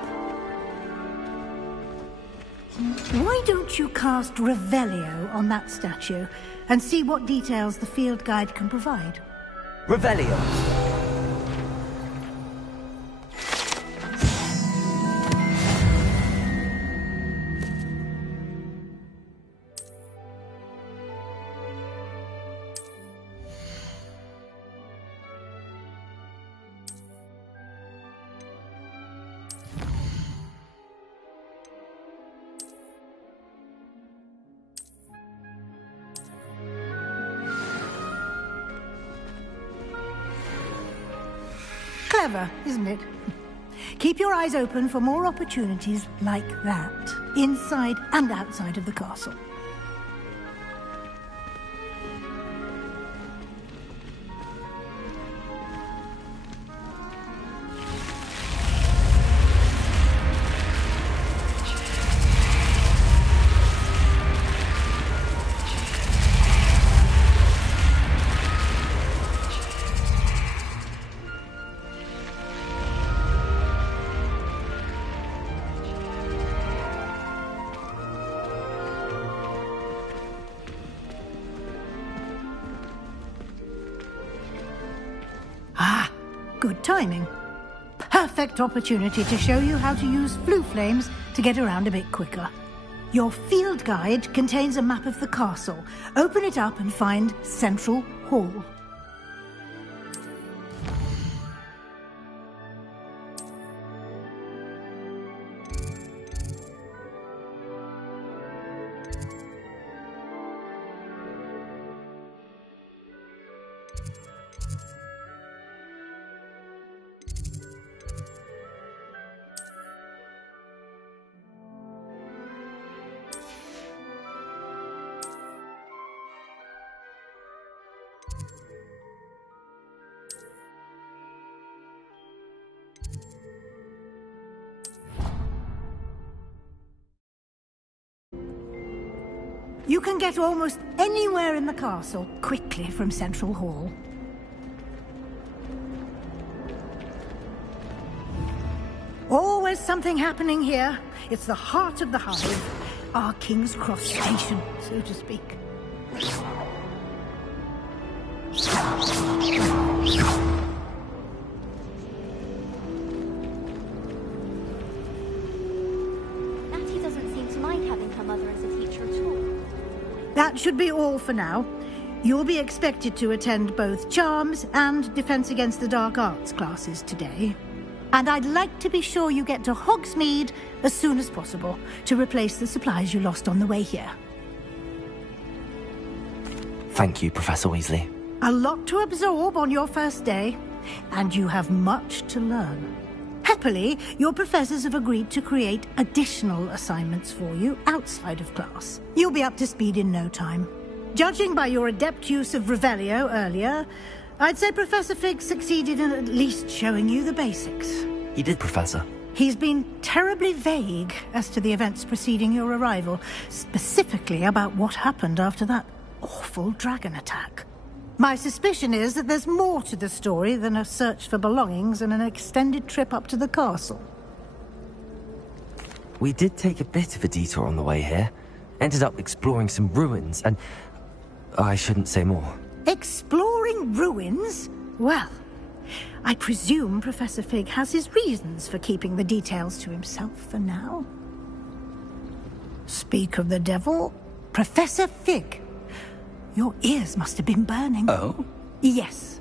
Why don't you cast Revelio on that statue and see what details the field guide can provide? Revelio! Clever, isn't it? Keep your eyes open for more opportunities like that, inside and outside of the castle. Good timing. Perfect opportunity to show you how to use flue flames to get around a bit quicker. Your field guide contains a map of the castle. Open it up and find Central Hall. You can get almost anywhere in the castle quickly from Central Hall. Always something happening here. It's the heart of the hive, our King's Cross station, so to speak. Natty doesn't seem to mind having her mother as a teacher at all. That should be all for now. You'll be expected to attend both Charms and Defense Against the Dark Arts classes today. And I'd like to be sure you get to Hogsmeade as soon as possible to replace the supplies you lost on the way here. Thank you, Professor Weasley. A lot to absorb on your first day, and you have much to learn. Happily, your professors have agreed to create additional assignments for you outside of class. You'll be up to speed in no time. Judging by your adept use of Revelio earlier, I'd say Professor Fig succeeded in at least showing you the basics. He did, Professor. He's been terribly vague as to the events preceding your arrival, specifically about what happened after that awful dragon attack. My suspicion is that there's more to the story than a search for belongings and an extended trip up to the castle. We did take a bit of a detour on the way here. Ended up exploring some ruins and... I shouldn't say more. Exploring ruins? Well, I presume Professor Fig has his reasons for keeping the details to himself for now. Speak of the devil, Professor Fig. Your ears must have been burning. Oh? Yes.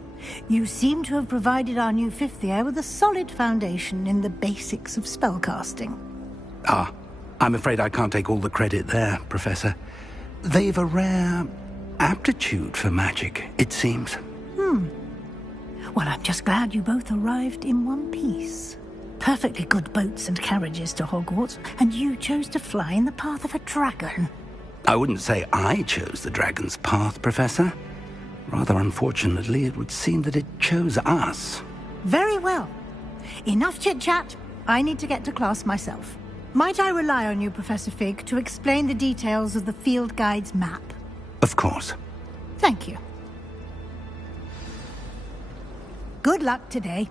You seem to have provided our new fifth year with a solid foundation in the basics of spellcasting. Ah, I'm afraid I can't take all the credit there, Professor. They've a rare aptitude for magic, it seems. Well, I'm just glad you both arrived in one piece. Perfectly good boats and carriages to Hogwarts, and you chose to fly in the path of a dragon. I wouldn't say I chose the dragon's path, Professor. Rather unfortunately, it would seem that it chose us. Very well. Enough chit-chat. I need to get to class myself. Might I rely on you, Professor Fig, to explain the details of the field guide's map? Of course. Thank you. Good luck today.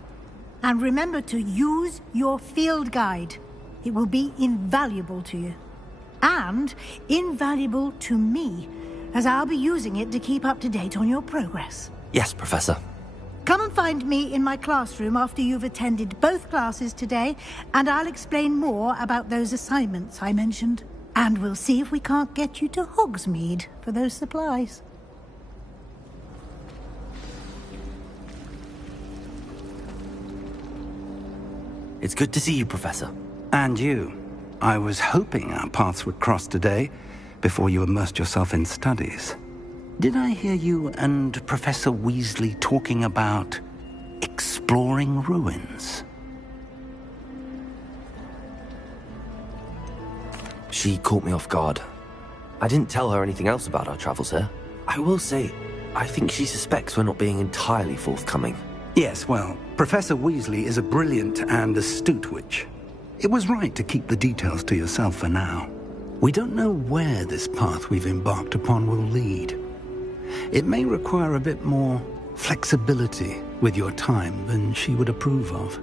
And remember to use your field guide. It will be invaluable to you. And invaluable to me, as I'll be using it to keep up to date on your progress. Yes, Professor. Come and find me in my classroom after you've attended both classes today, and I'll explain more about those assignments I mentioned. And we'll see if we can't get you to Hogsmeade for those supplies. It's good to see you, Professor. And you. I was hoping our paths would cross today, before you immersed yourself in studies. Did I hear you and Professor Weasley talking about exploring ruins? She caught me off guard. I didn't tell her anything else about our travels here. I will say, I think she suspects we're not being entirely forthcoming. Yes, well, Professor Weasley is a brilliant and astute witch. It was right to keep the details to yourself for now. We don't know where this path we've embarked upon will lead. It may require a bit more flexibility with your time than she would approve of.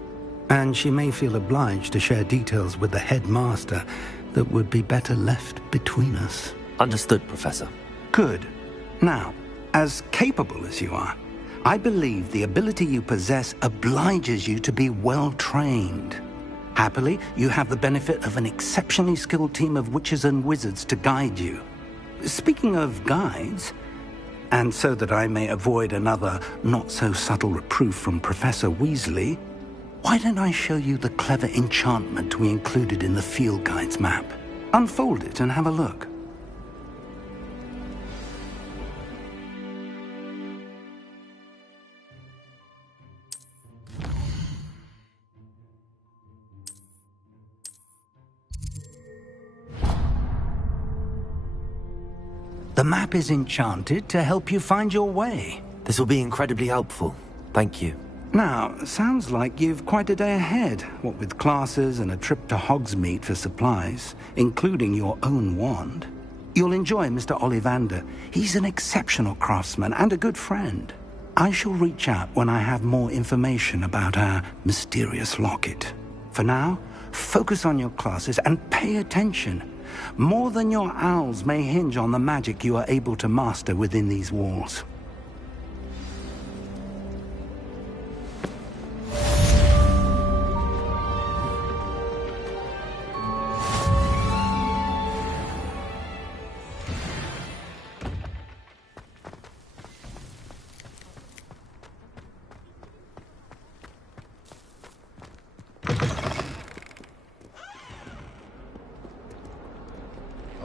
And she may feel obliged to share details with the headmaster that would be better left between us. Understood, Professor. Good. Now, as capable as you are, I believe the ability you possess obliges you to be well-trained. Happily, you have the benefit of an exceptionally skilled team of witches and wizards to guide you. Speaking of guides, and so that I may avoid another not-so-subtle reproof from Professor Weasley, why don't I show you the clever enchantment we included in the field guide's map? Unfold it and have a look. The map is enchanted to help you find your way. This will be incredibly helpful. Thank you. Now, sounds like you've quite a day ahead, what with classes and a trip to Hogsmeade for supplies, including your own wand. You'll enjoy Mr. Ollivander. He's an exceptional craftsman and a good friend. I shall reach out when I have more information about our mysterious locket. For now, focus on your classes and pay attention. More than your owls may hinge on the magic you are able to master within these walls.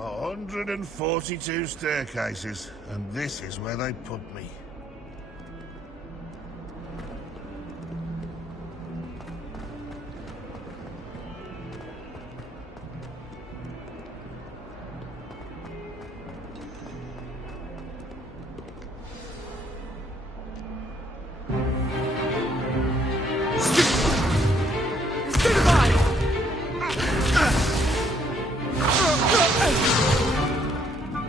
Oh, 142 staircases, and this is where they put me.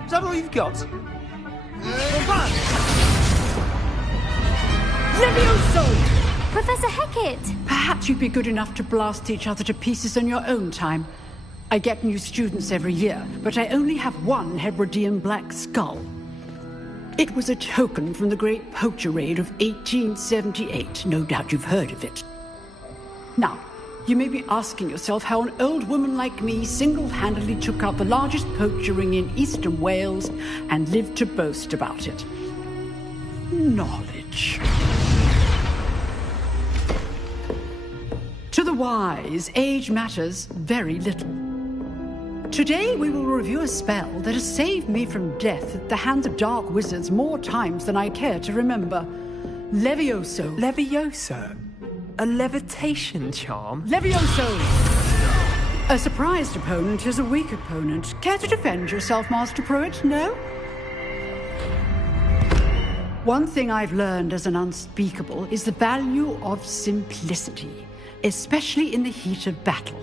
Is that all you've got? Levioso! Professor Hecat! Perhaps you'd be good enough to blast each other to pieces in your own time. I get new students every year, but I only have one Hebridean black skull. It was a token from the Great Poacher Raid of 1878. No doubt you've heard of it. Now, you may be asking yourself how an old woman like me single-handedly took out the largest poacher ring in eastern Wales and lived to boast about it. Knowledge. To the wise, age matters very little. Today we will review a spell that has saved me from death at the hands of dark wizards more times than I care to remember. Levioso. Levioso? A levitation charm? Levioso! A surprised opponent is a weak opponent. Care to defend yourself, Master Pruitt? No? One thing I've learned as an unspeakable is the value of simplicity, especially in the heat of battle.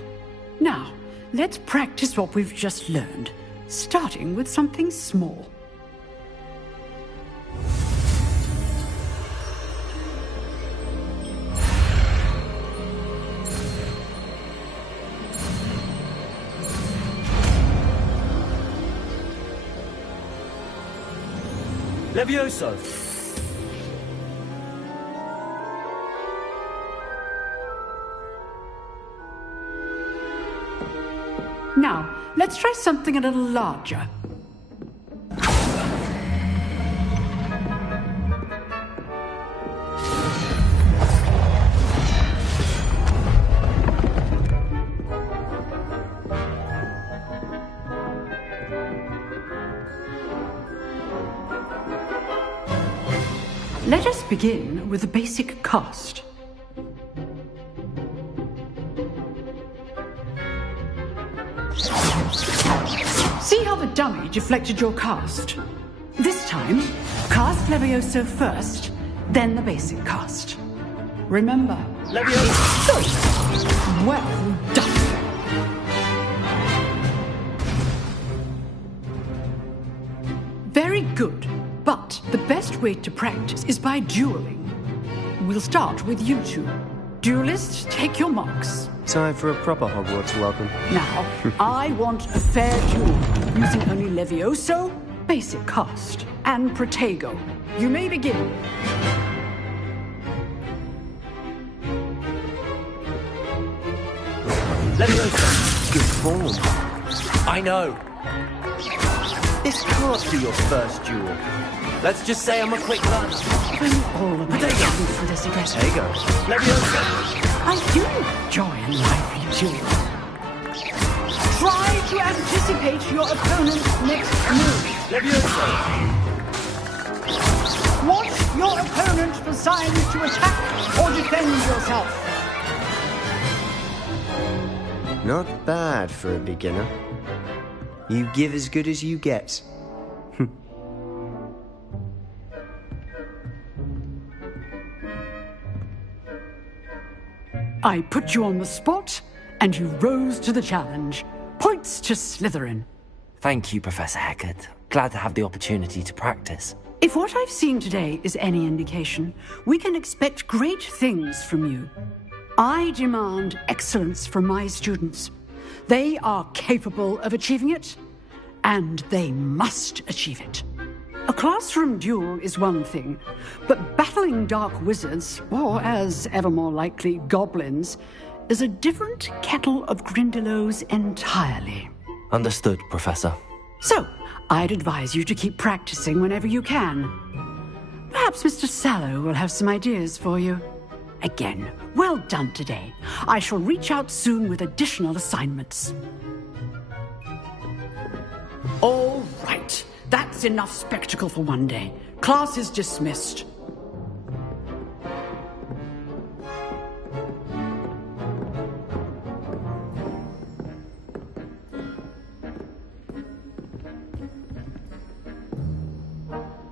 Now, let's practice what we've just learned, starting with something small. Levioso! Now, let's try something a little larger. Let us begin with the basic cast. See how the dummy deflected your cast? This time, cast Levioso first, then the basic cast. Remember, Levioso! Well done! Very good, but the best way to practice is by dueling. We'll start with you two. Duelists, take your marks. Time for a proper Hogwarts welcome. Now, I want a fair duel, using only Levioso, basic cast, and Protego. You may begin. Leviosa! Good form. I know. This can't be your first duel. Let's just say I'm a quick learner. All of my students for this aggressive. There you go. Leviosa! I do enjoy a lively duel. Try to anticipate your opponent's next move. Leviosa! Watch your opponent for signs to attack or defend yourself. Not bad for a beginner. You give as good as you get. I put you on the spot, and you rose to the challenge. Points to Slytherin. Thank you, Professor Hecat. Glad to have the opportunity to practice. If what I've seen today is any indication, we can expect great things from you. I demand excellence from my students. They are capable of achieving it, and they must achieve it. A classroom duel is one thing, but battling dark wizards, or as ever more likely, goblins, is a different kettle of Grindylows entirely. Understood, Professor. So, I'd advise you to keep practicing whenever you can. Perhaps Mr. Sallow will have some ideas for you. Again, well done today. I shall reach out soon with additional assignments. All right. That's enough spectacle for one day. Class is dismissed.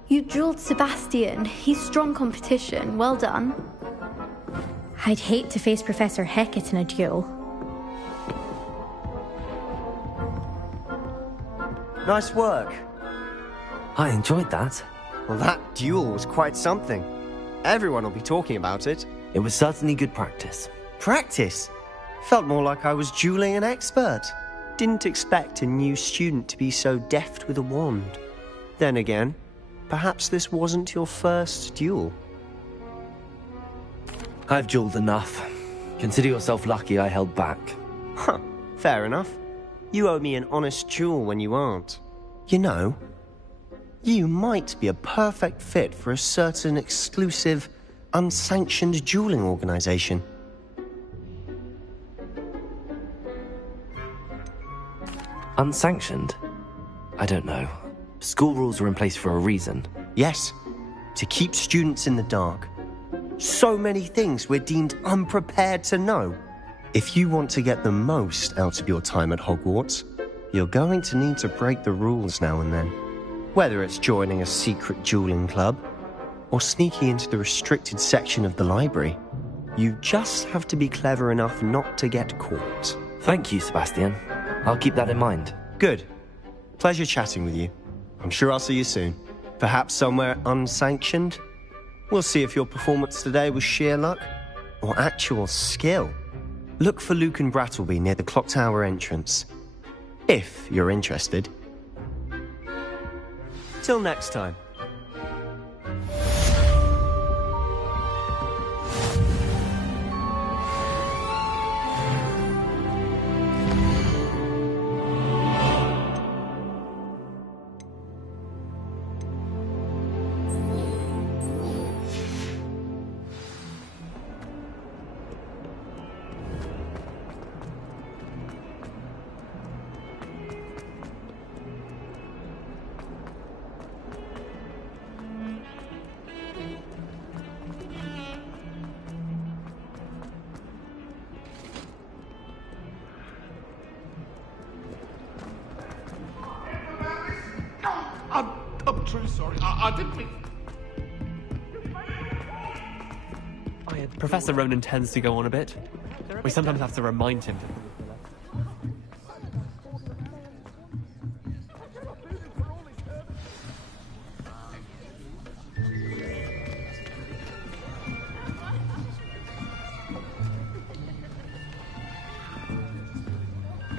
You dueled Sebastian. He's strong competition. Well done. I'd hate to face Professor Hecat in a duel. Nice work. I enjoyed that. Well, that duel was quite something. Everyone will be talking about it. It was certainly good practice. Practice? Felt more like I was dueling an expert. Didn't expect a new student to be so deft with a wand. Then again, perhaps this wasn't your first duel. I've dueled enough. Consider yourself lucky I held back. Huh, fair enough. You owe me an honest duel when you aren't. You know, you might be a perfect fit for a certain exclusive, unsanctioned dueling organization. Unsanctioned? I don't know. School rules are in place for a reason. Yes, to keep students in the dark. So many things we're deemed unprepared to know. If you want to get the most out of your time at Hogwarts, you're going to need to break the rules now and then. Whether it's joining a secret dueling club, or sneaking into the restricted section of the library, you just have to be clever enough not to get caught. Thank you, Sebastian. I'll keep that in mind. Good. Pleasure chatting with you. I'm sure I'll see you soon. Perhaps somewhere unsanctioned? We'll see if your performance today was sheer luck, or actual skill. Look for Luke and Brattleby near the clock tower entrance. If you're interested. Till next time. I'm truly sorry. I didn't mean... Oh, yeah, Professor Ronan tends to go on a bit. We sometimes have to remind him.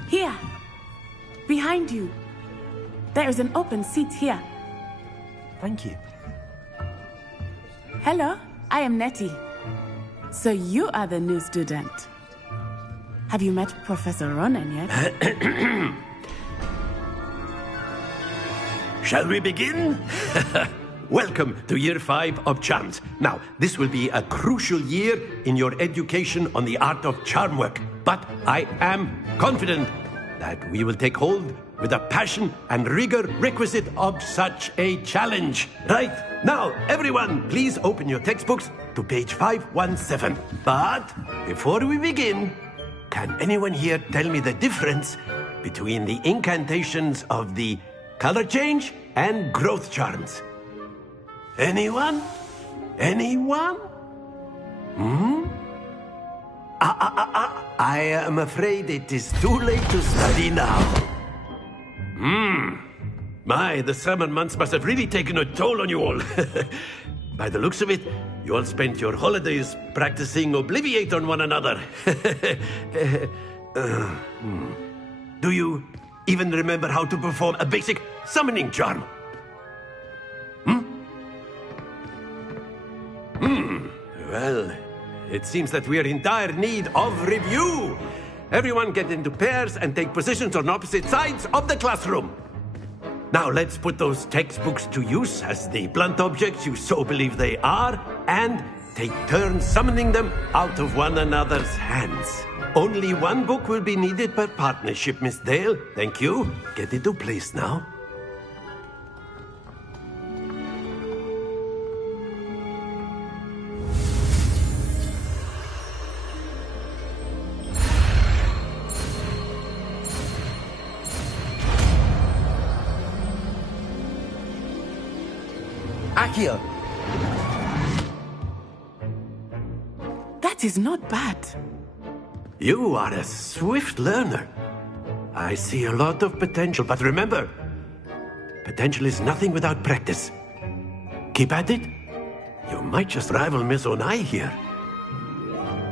Here. Behind you. There is an open seat here. Thank you. Hello, I am Nettie. So you are the new student. Have you met Professor Ronan yet? Shall we begin? Welcome to Year 5 of Charms. Now, this will be a crucial year in your education on the art of charm work. But I am confident that we will take hold with the passion and rigor requisite of such a challenge. Right, now, everyone, please open your textbooks to page 517. But before we begin, can anyone here tell me the difference between the incantations of the color change and growth charms? Anyone? Anyone? I am afraid it is too late to study now. My, the summer months must have really taken a toll on you all. By the looks of it, you all spent your holidays practicing Obliviate on one another. Do you even remember how to perform a basic summoning charm? Well, it seems that we are in dire need of review. Everyone get into pairs and take positions on opposite sides of the classroom. Now let's put those textbooks to use as the blunt objects you so believe they are, and take turns summoning them out of one another's hands. Only one book will be needed per partnership, Miss Dale. Thank you. Get into place now. Akio. That is not bad. You are a swift learner. I see a lot of potential, but remember, potential is nothing without practice. Keep at it. You might just rival Miss Onai here.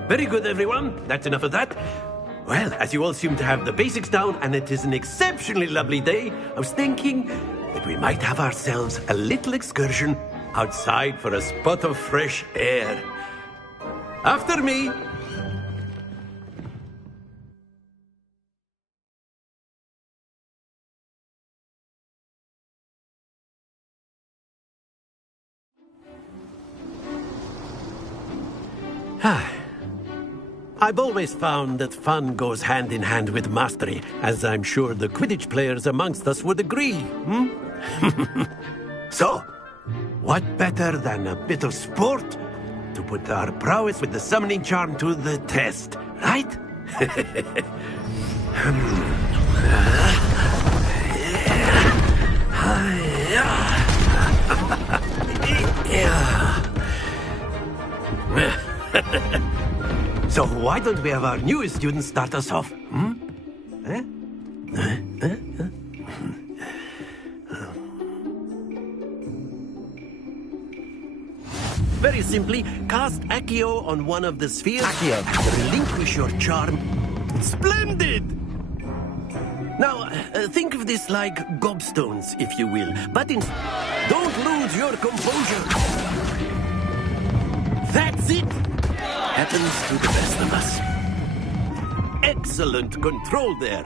Very good, everyone. That's enough of that. Well, as you all seem to have the basics down, and it is an exceptionally lovely day, I was thinking that we might have ourselves a little excursion outside for a spot of fresh air. After me. I've always found that fun goes hand in hand with mastery, as I'm sure the Quidditch players amongst us would agree. So, what better than a bit of sport to put our prowess with the summoning charm to the test, right? So why don't we have our newest student start us off? Very simply, cast Accio on one of the spheres. Accio. And relinquish your charm. Splendid! Now, think of this like gobstones, if you will. But don't lose your composure. That's it! Happens to the best of us. Excellent control there.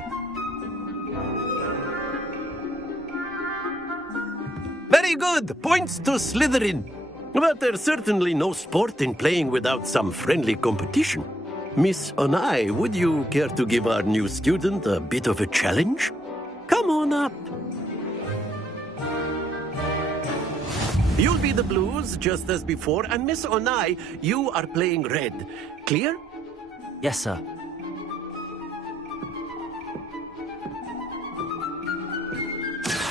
Very good. Points to Slytherin. But there's certainly no sport in playing without some friendly competition. Miss Onai, would you care to give our new student a bit of a challenge? Come on up. You'll be the blues, just as before, and Miss Onai, you are playing red. Clear? Yes, sir.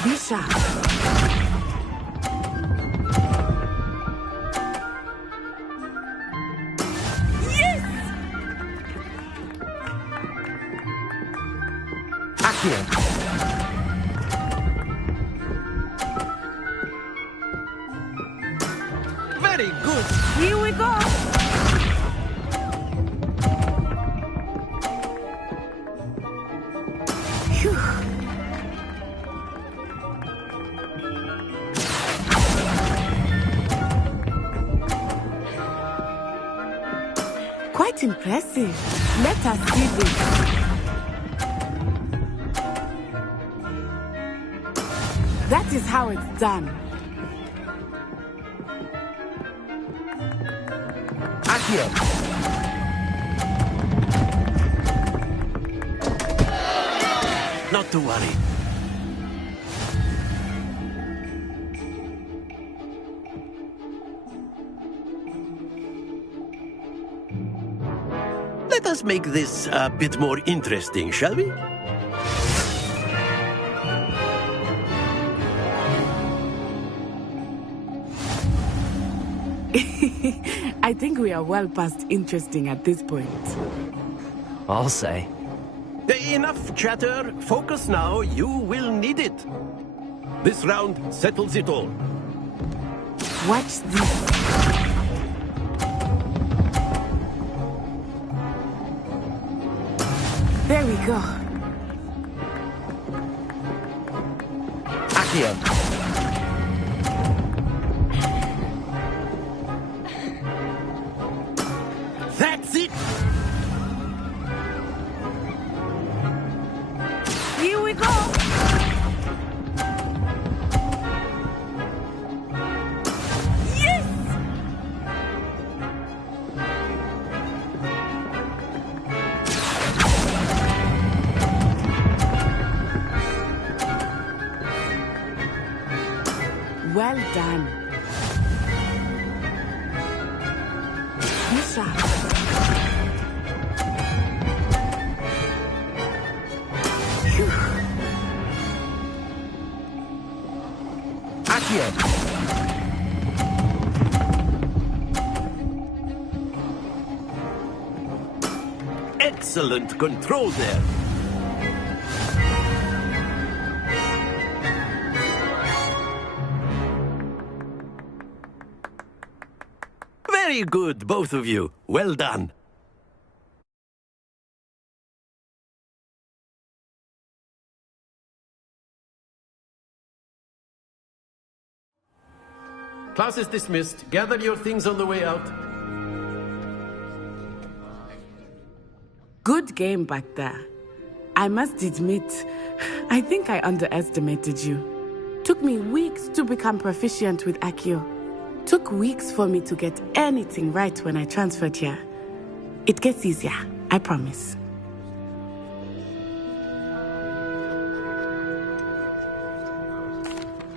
Lisa. Yes! Accio. Very good. Here we go. Phew. Quite impressive. Let us see this. That is how it's done. Accio! Not to worry. Let us make this a bit more interesting, shall we? I think we are well past interesting at this point. I'll say. Enough chatter. Focus now. You will need it. This round settles it all. Watch this. There we go. Accio. That's it! Here we go! Yes! Well done. Misha. Accio! Excellent control there. Very good, both of you. Well done. Class is dismissed. Gather your things on the way out. Good game back there. I must admit, I think I underestimated you. Took me weeks to become proficient with Accio. Took weeks for me to get anything right when I transferred here. It gets easier, I promise.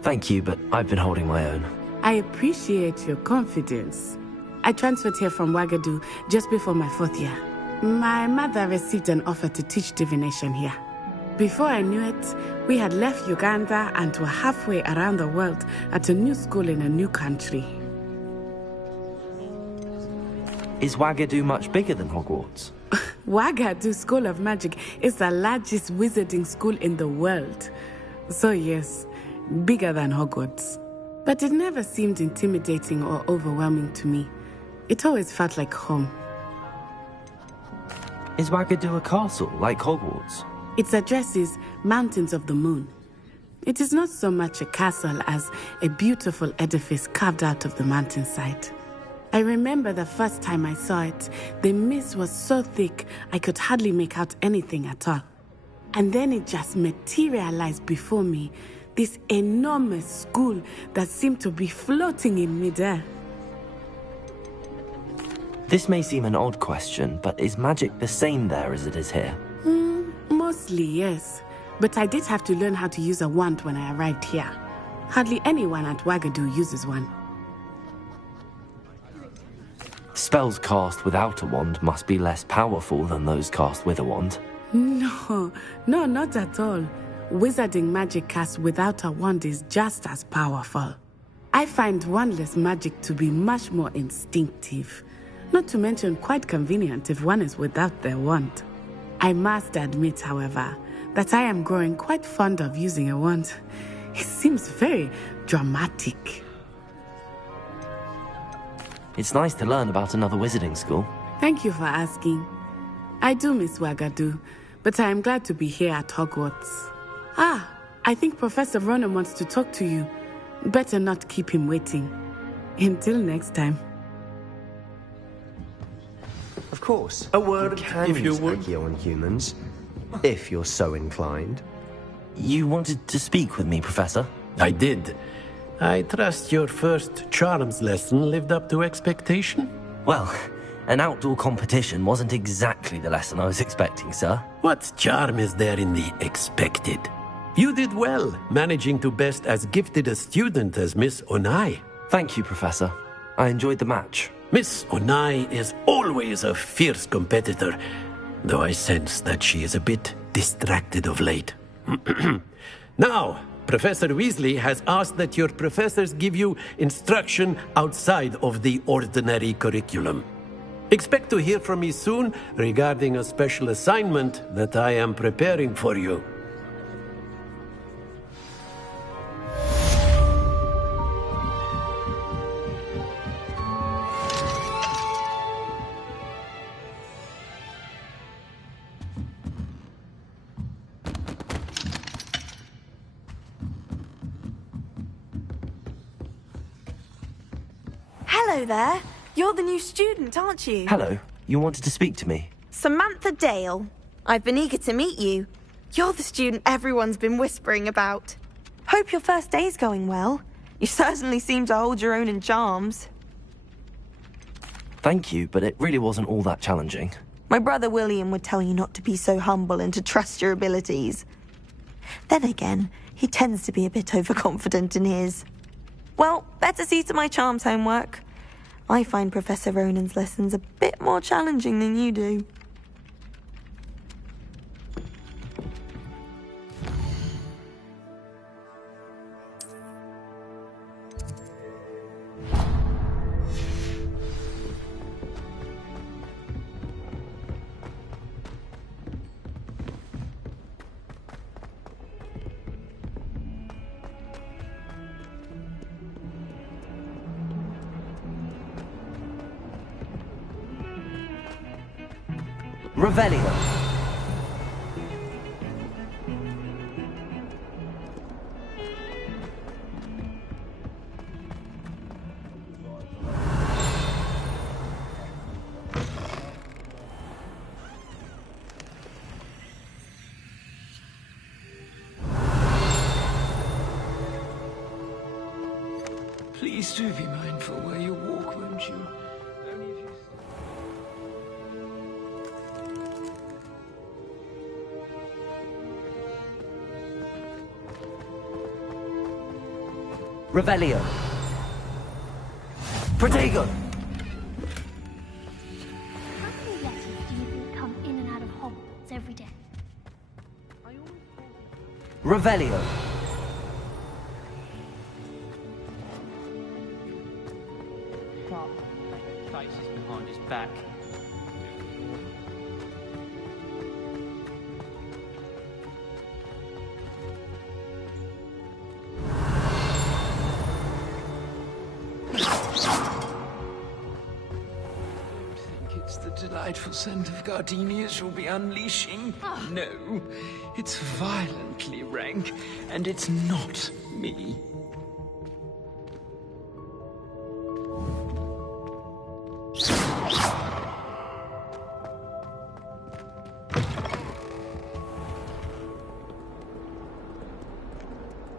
Thank you, but I've been holding my own. I appreciate your confidence. I transferred here from Wagadu just before my 4th year. My mother received an offer to teach divination here. Before I knew it, we had left Uganda and were halfway around the world at a new school in a new country. Is Wagadu much bigger than Hogwarts? Wagadu School of Magic is the largest wizarding school in the world. So yes, bigger than Hogwarts. But it never seemed intimidating or overwhelming to me. It always felt like home. Is Wagadu a castle, like Hogwarts? Its address is Mountains of the Moon. It is not so much a castle as a beautiful edifice carved out of the mountainside. I remember the first time I saw it, the mist was so thick I could hardly make out anything at all. And then it just materialized before me, this enormous school that seemed to be floating in midair. This may seem an odd question, but is magic the same there as it is here? Mostly, yes. But I did have to learn how to use a wand when I arrived here. Hardly anyone at Wagadu uses one. Spells cast without a wand must be less powerful than those cast with a wand. No, not at all. Wizarding magic cast without a wand is just as powerful. I find wandless magic to be much more instinctive. Not to mention quite convenient if one is without their wand. I must admit, however, that I am growing quite fond of using a wand. It seems very dramatic. It's nice to learn about another wizarding school. Thank you for asking. I do miss Wagadu, but I am glad to be here at Hogwarts. I think Professor Ronan wants to talk to you. Better not keep him waiting. Until next time. course. A word, you can if you use would. Accio on humans, if you're so inclined. You wanted to speak with me, Professor? I did. I trust your first charms lesson lived up to expectation? Well, an outdoor competition wasn't exactly the lesson I was expecting, sir. What charm is there in the expected? You did well, managing to best as gifted a student as Miss Onai. Thank you, Professor. I enjoyed the match. Miss Onai is always a fierce competitor, though I sense that she is a bit distracted of late. Now, Professor Weasley has asked that your professors give you instruction outside of the ordinary curriculum. Expect to hear from me soon regarding a special assignment that I am preparing for you. Hello there. You're the new student, aren't you? Hello. You wanted to speak to me? Samantha Dale. I've been eager to meet you. You're the student everyone's been whispering about. Hope your first day's going well. You certainly seem to hold your own in charms. Thank you, but it really wasn't all that challenging. My brother William would tell you not to be so humble and to trust your abilities. Then again, he tends to be a bit overconfident in his. Well, better see to my charms homework. I find Professor Ronan's lessons a bit more challenging than you do. Revelio. Please do be mindful where you walk, won't you? Only if you... Revelio. Protego. How many letters do you think come in and out of Hogwarts every day? Revelio. Faces behind his back. It's the delightful scent of gardenias you'll be unleashing. No, it's violently rank, and it's not me.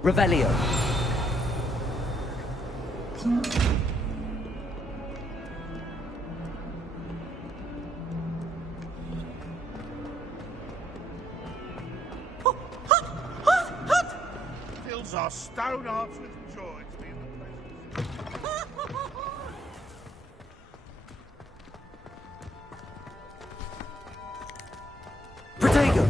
Revelio. Fills our stone hearts with joy to be in the presence. Protego.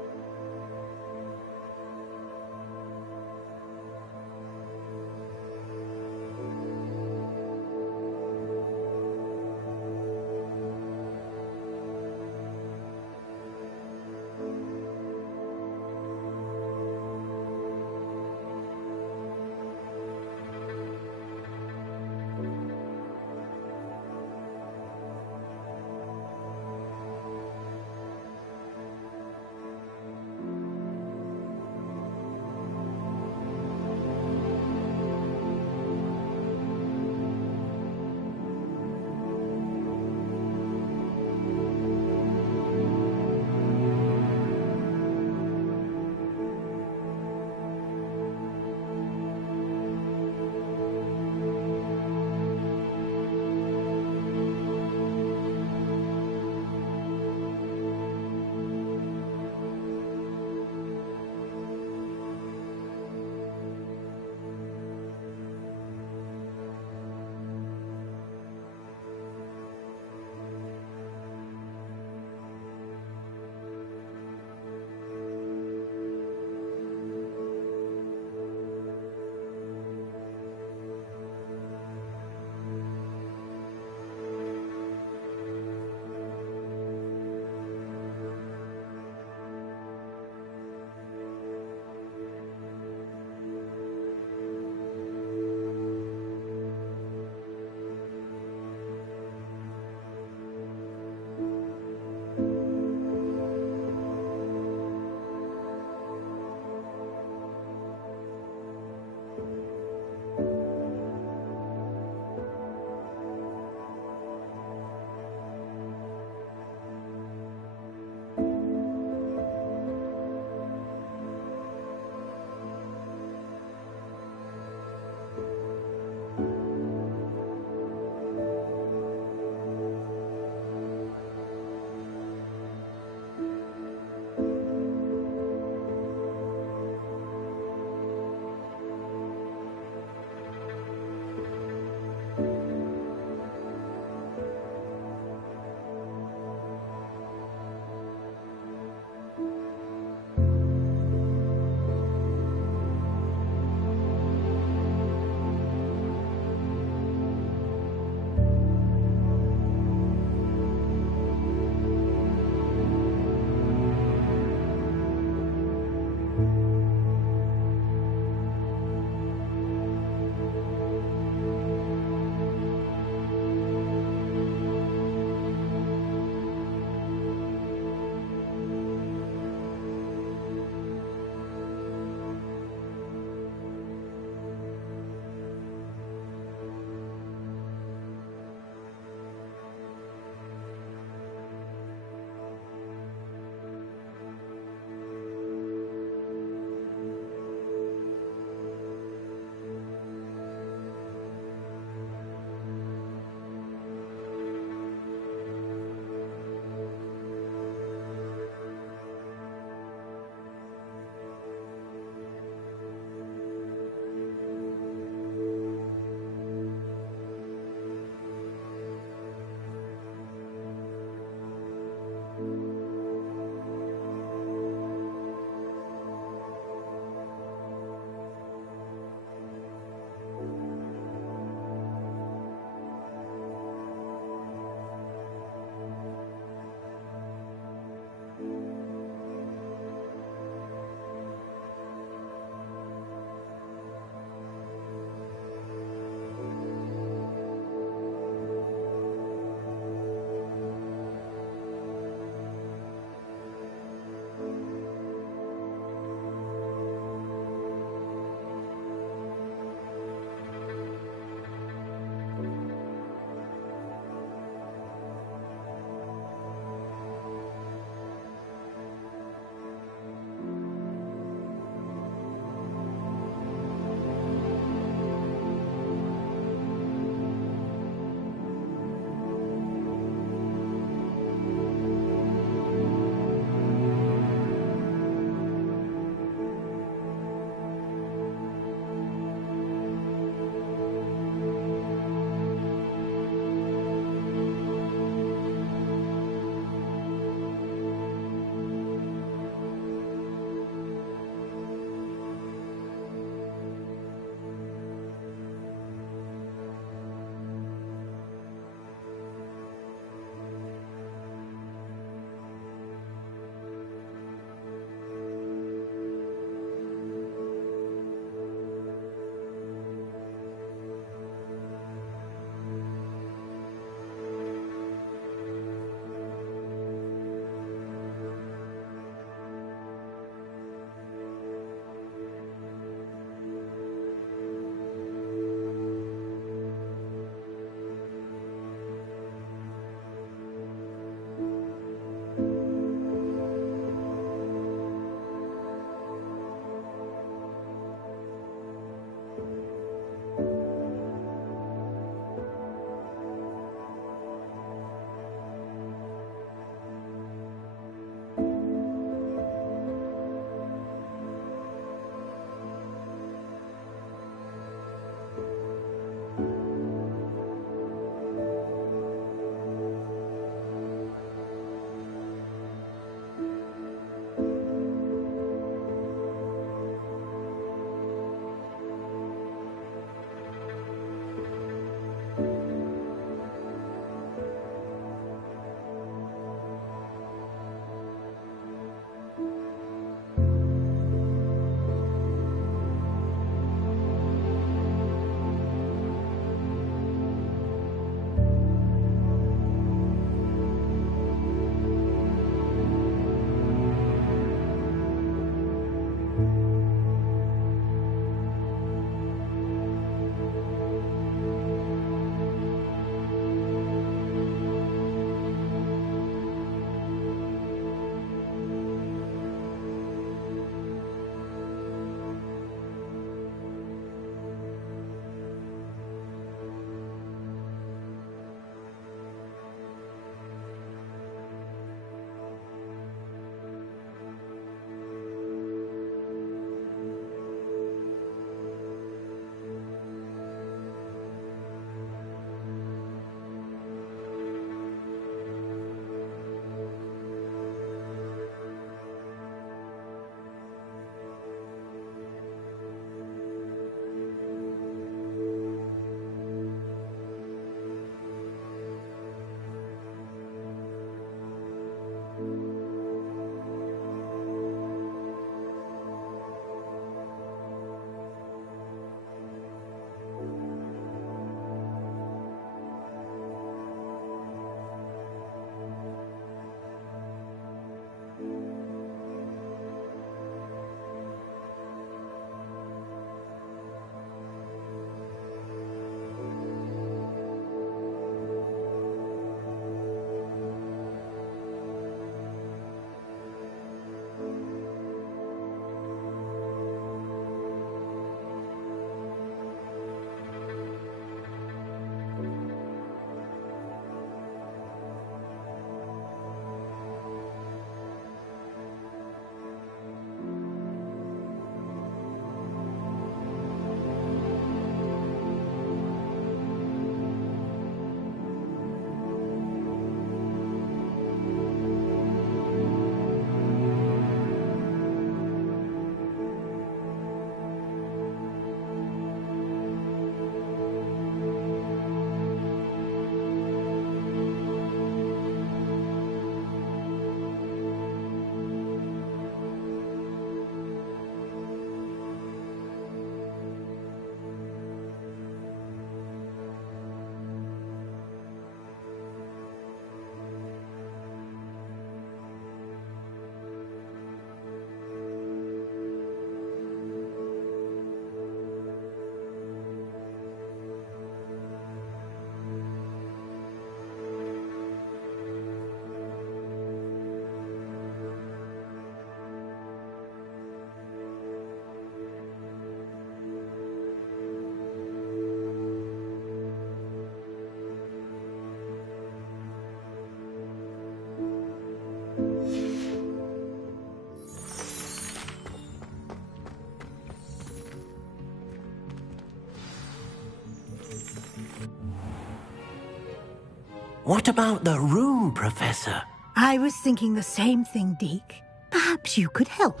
What about the room, Professor? I was thinking the same thing, Deke. Perhaps you could help.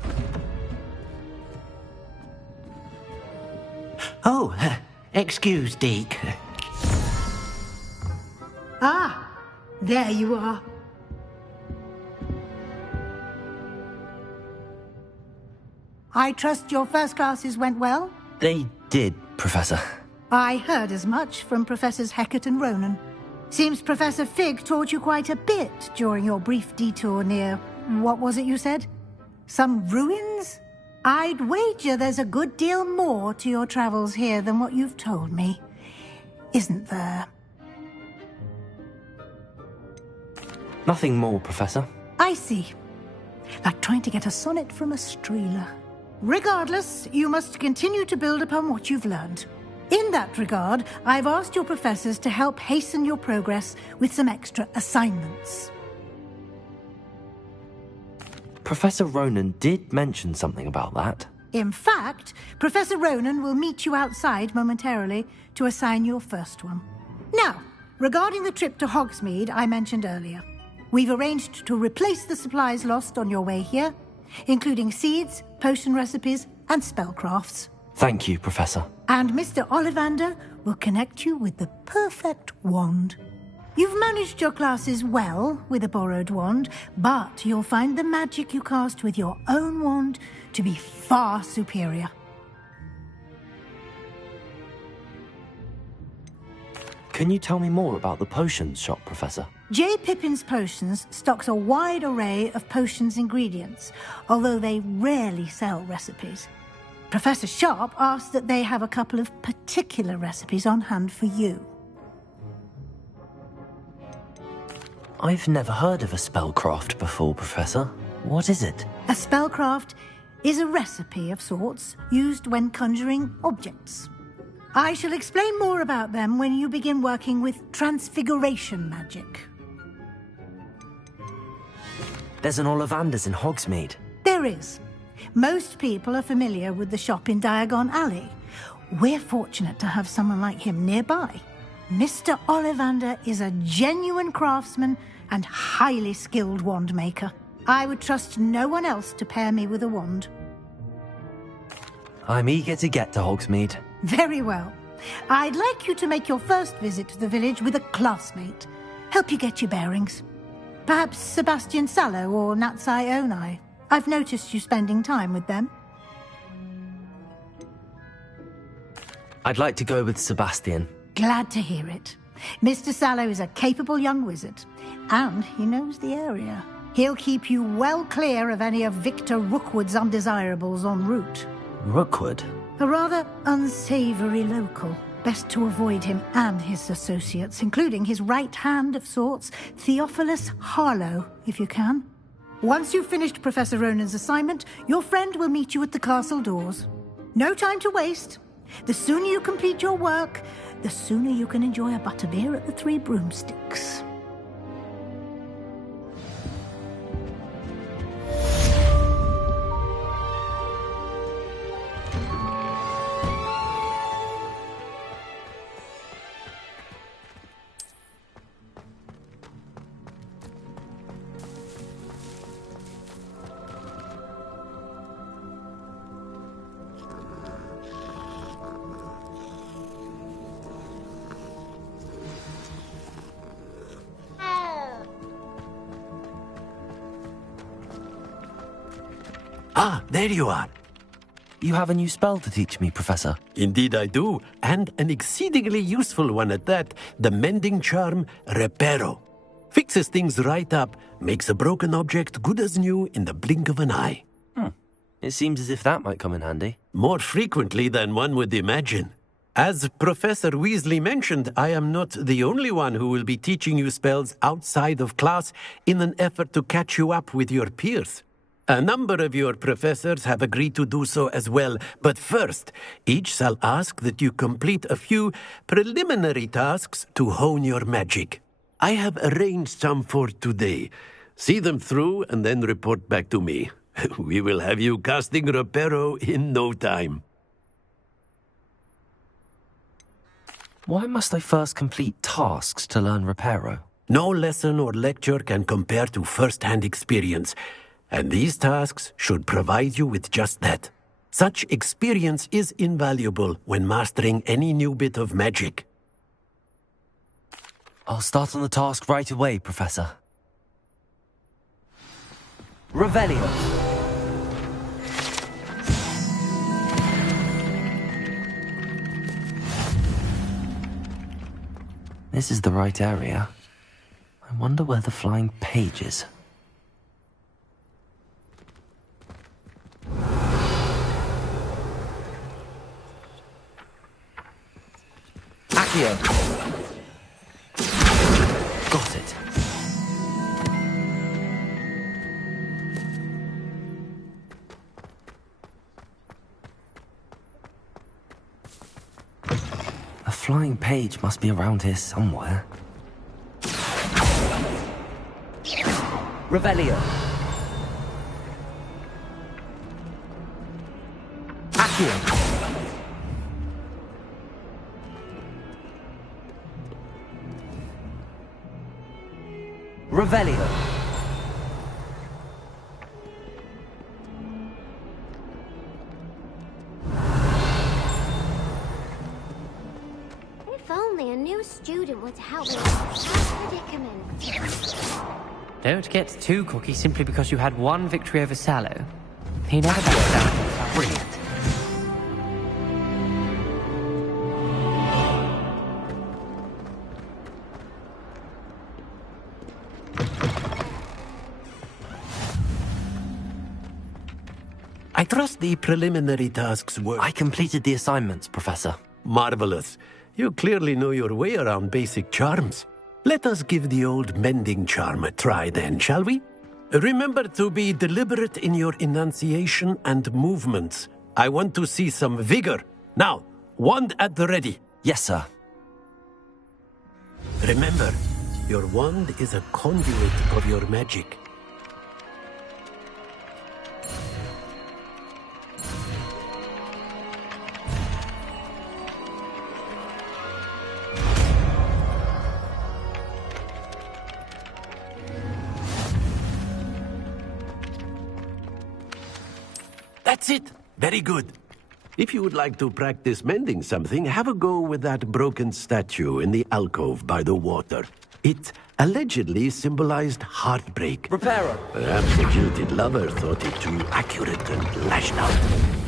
Oh, excuse, Deke. Ah, there you are. I trust your first classes went well? They did, Professor. I heard as much from Professors Hecat and Ronan. Seems Professor Fig taught you quite a bit during your brief detour near... what was it you said? Some ruins? I'd wager there's a good deal more to your travels here than what you've told me. Isn't there? Nothing more, Professor. I see. Like trying to get a sonnet from a streeler. Regardless, you must continue to build upon what you've learned. In that regard, I've asked your professors to help hasten your progress with some extra assignments. Professor Ronan did mention something about that. In fact, Professor Ronan will meet you outside momentarily to assign your first one. Now, regarding the trip to Hogsmeade I mentioned earlier, we've arranged to replace the supplies lost on your way here, including seeds, potion recipes, and spellcrafts. Thank you, Professor. And Mr. Ollivander will connect you with the perfect wand. You've managed your classes well with a borrowed wand, but you'll find the magic you cast with your own wand to be far superior. Can you tell me more about the potions shop, Professor? J. Pippin's Potions stocks a wide array of potions ingredients, although they rarely sell recipes. Professor Sharp asked that they have a couple of particular recipes on hand for you. I've never heard of a spellcraft before, Professor. What is it? A spellcraft is a recipe of sorts used when conjuring objects. I shall explain more about them when you begin working with transfiguration magic. There's an Ollivander's in Hogsmeade. There is. Most people are familiar with the shop in Diagon Alley. We're fortunate to have someone like him nearby. Mr. Ollivander is a genuine craftsman and highly skilled wand maker. I would trust no one else to pair me with a wand. I'm eager to get to Hogsmeade. Very well. I'd like you to make your first visit to the village with a classmate. Help you get your bearings. Perhaps Sebastian Sallow or Natsai Onai. I've noticed you spending time with them. I'd like to go with Sebastian. Glad to hear it. Mr. Sallow is a capable young wizard, and he knows the area. He'll keep you well clear of any of Victor Rookwood's undesirables en route. Rookwood? A rather unsavory local. Best to avoid him and his associates, including his right hand of sorts, Theophilus Harlow, if you can. Once you've finished Professor Ronan's assignment, your friend will meet you at the castle doors. No time to waste. The sooner you complete your work, the sooner you can enjoy a butterbeer at the Three Broomsticks. Ah, there you are. You have a new spell to teach me, Professor. Indeed I do, and an exceedingly useful one at that, the mending charm Reparo. Fixes things right up, makes a broken object good as new in the blink of an eye. It seems as if that might come in handy. More frequently than one would imagine. As Professor Weasley mentioned, I am not the only one who will be teaching you spells outside of class in an effort to catch you up with your peers. A number of your professors have agreed to do so as well, but first, each shall ask that you complete a few preliminary tasks to hone your magic. I have arranged some for today. See them through and then report back to me. We will have you casting Reparo in no time. Why must I first complete tasks to learn Reparo? No lesson or lecture can compare to first-hand experience, and these tasks should provide you with just that. Such experience is invaluable when mastering any new bit of magic. I'll start on the task right away, Professor. Revelio. This is the right area. I wonder where the flying page is. Accio. Got it. A flying page must be around here somewhere. Revelio. Accio. Revelio. If only a new student would help me with this predicament. Don't get too cocky simply because you had one victory over Sallow. He never backs down. Brilliant. I trust the preliminary tasks were... I completed the assignments, Professor. Marvelous. You clearly know your way around basic charms. Let us give the old mending charm a try then, shall we? Remember to be deliberate in your enunciation and movements. I want to see some vigor. Now, wand at the ready. Yes, sir. Remember, your wand is a conduit of your magic. That's it. Very good. If you would like to practice mending something, have a go with that broken statue in the alcove by the water. It allegedly symbolized heartbreak. Reparo. Perhaps the jilted lover thought it too accurate and lashed out.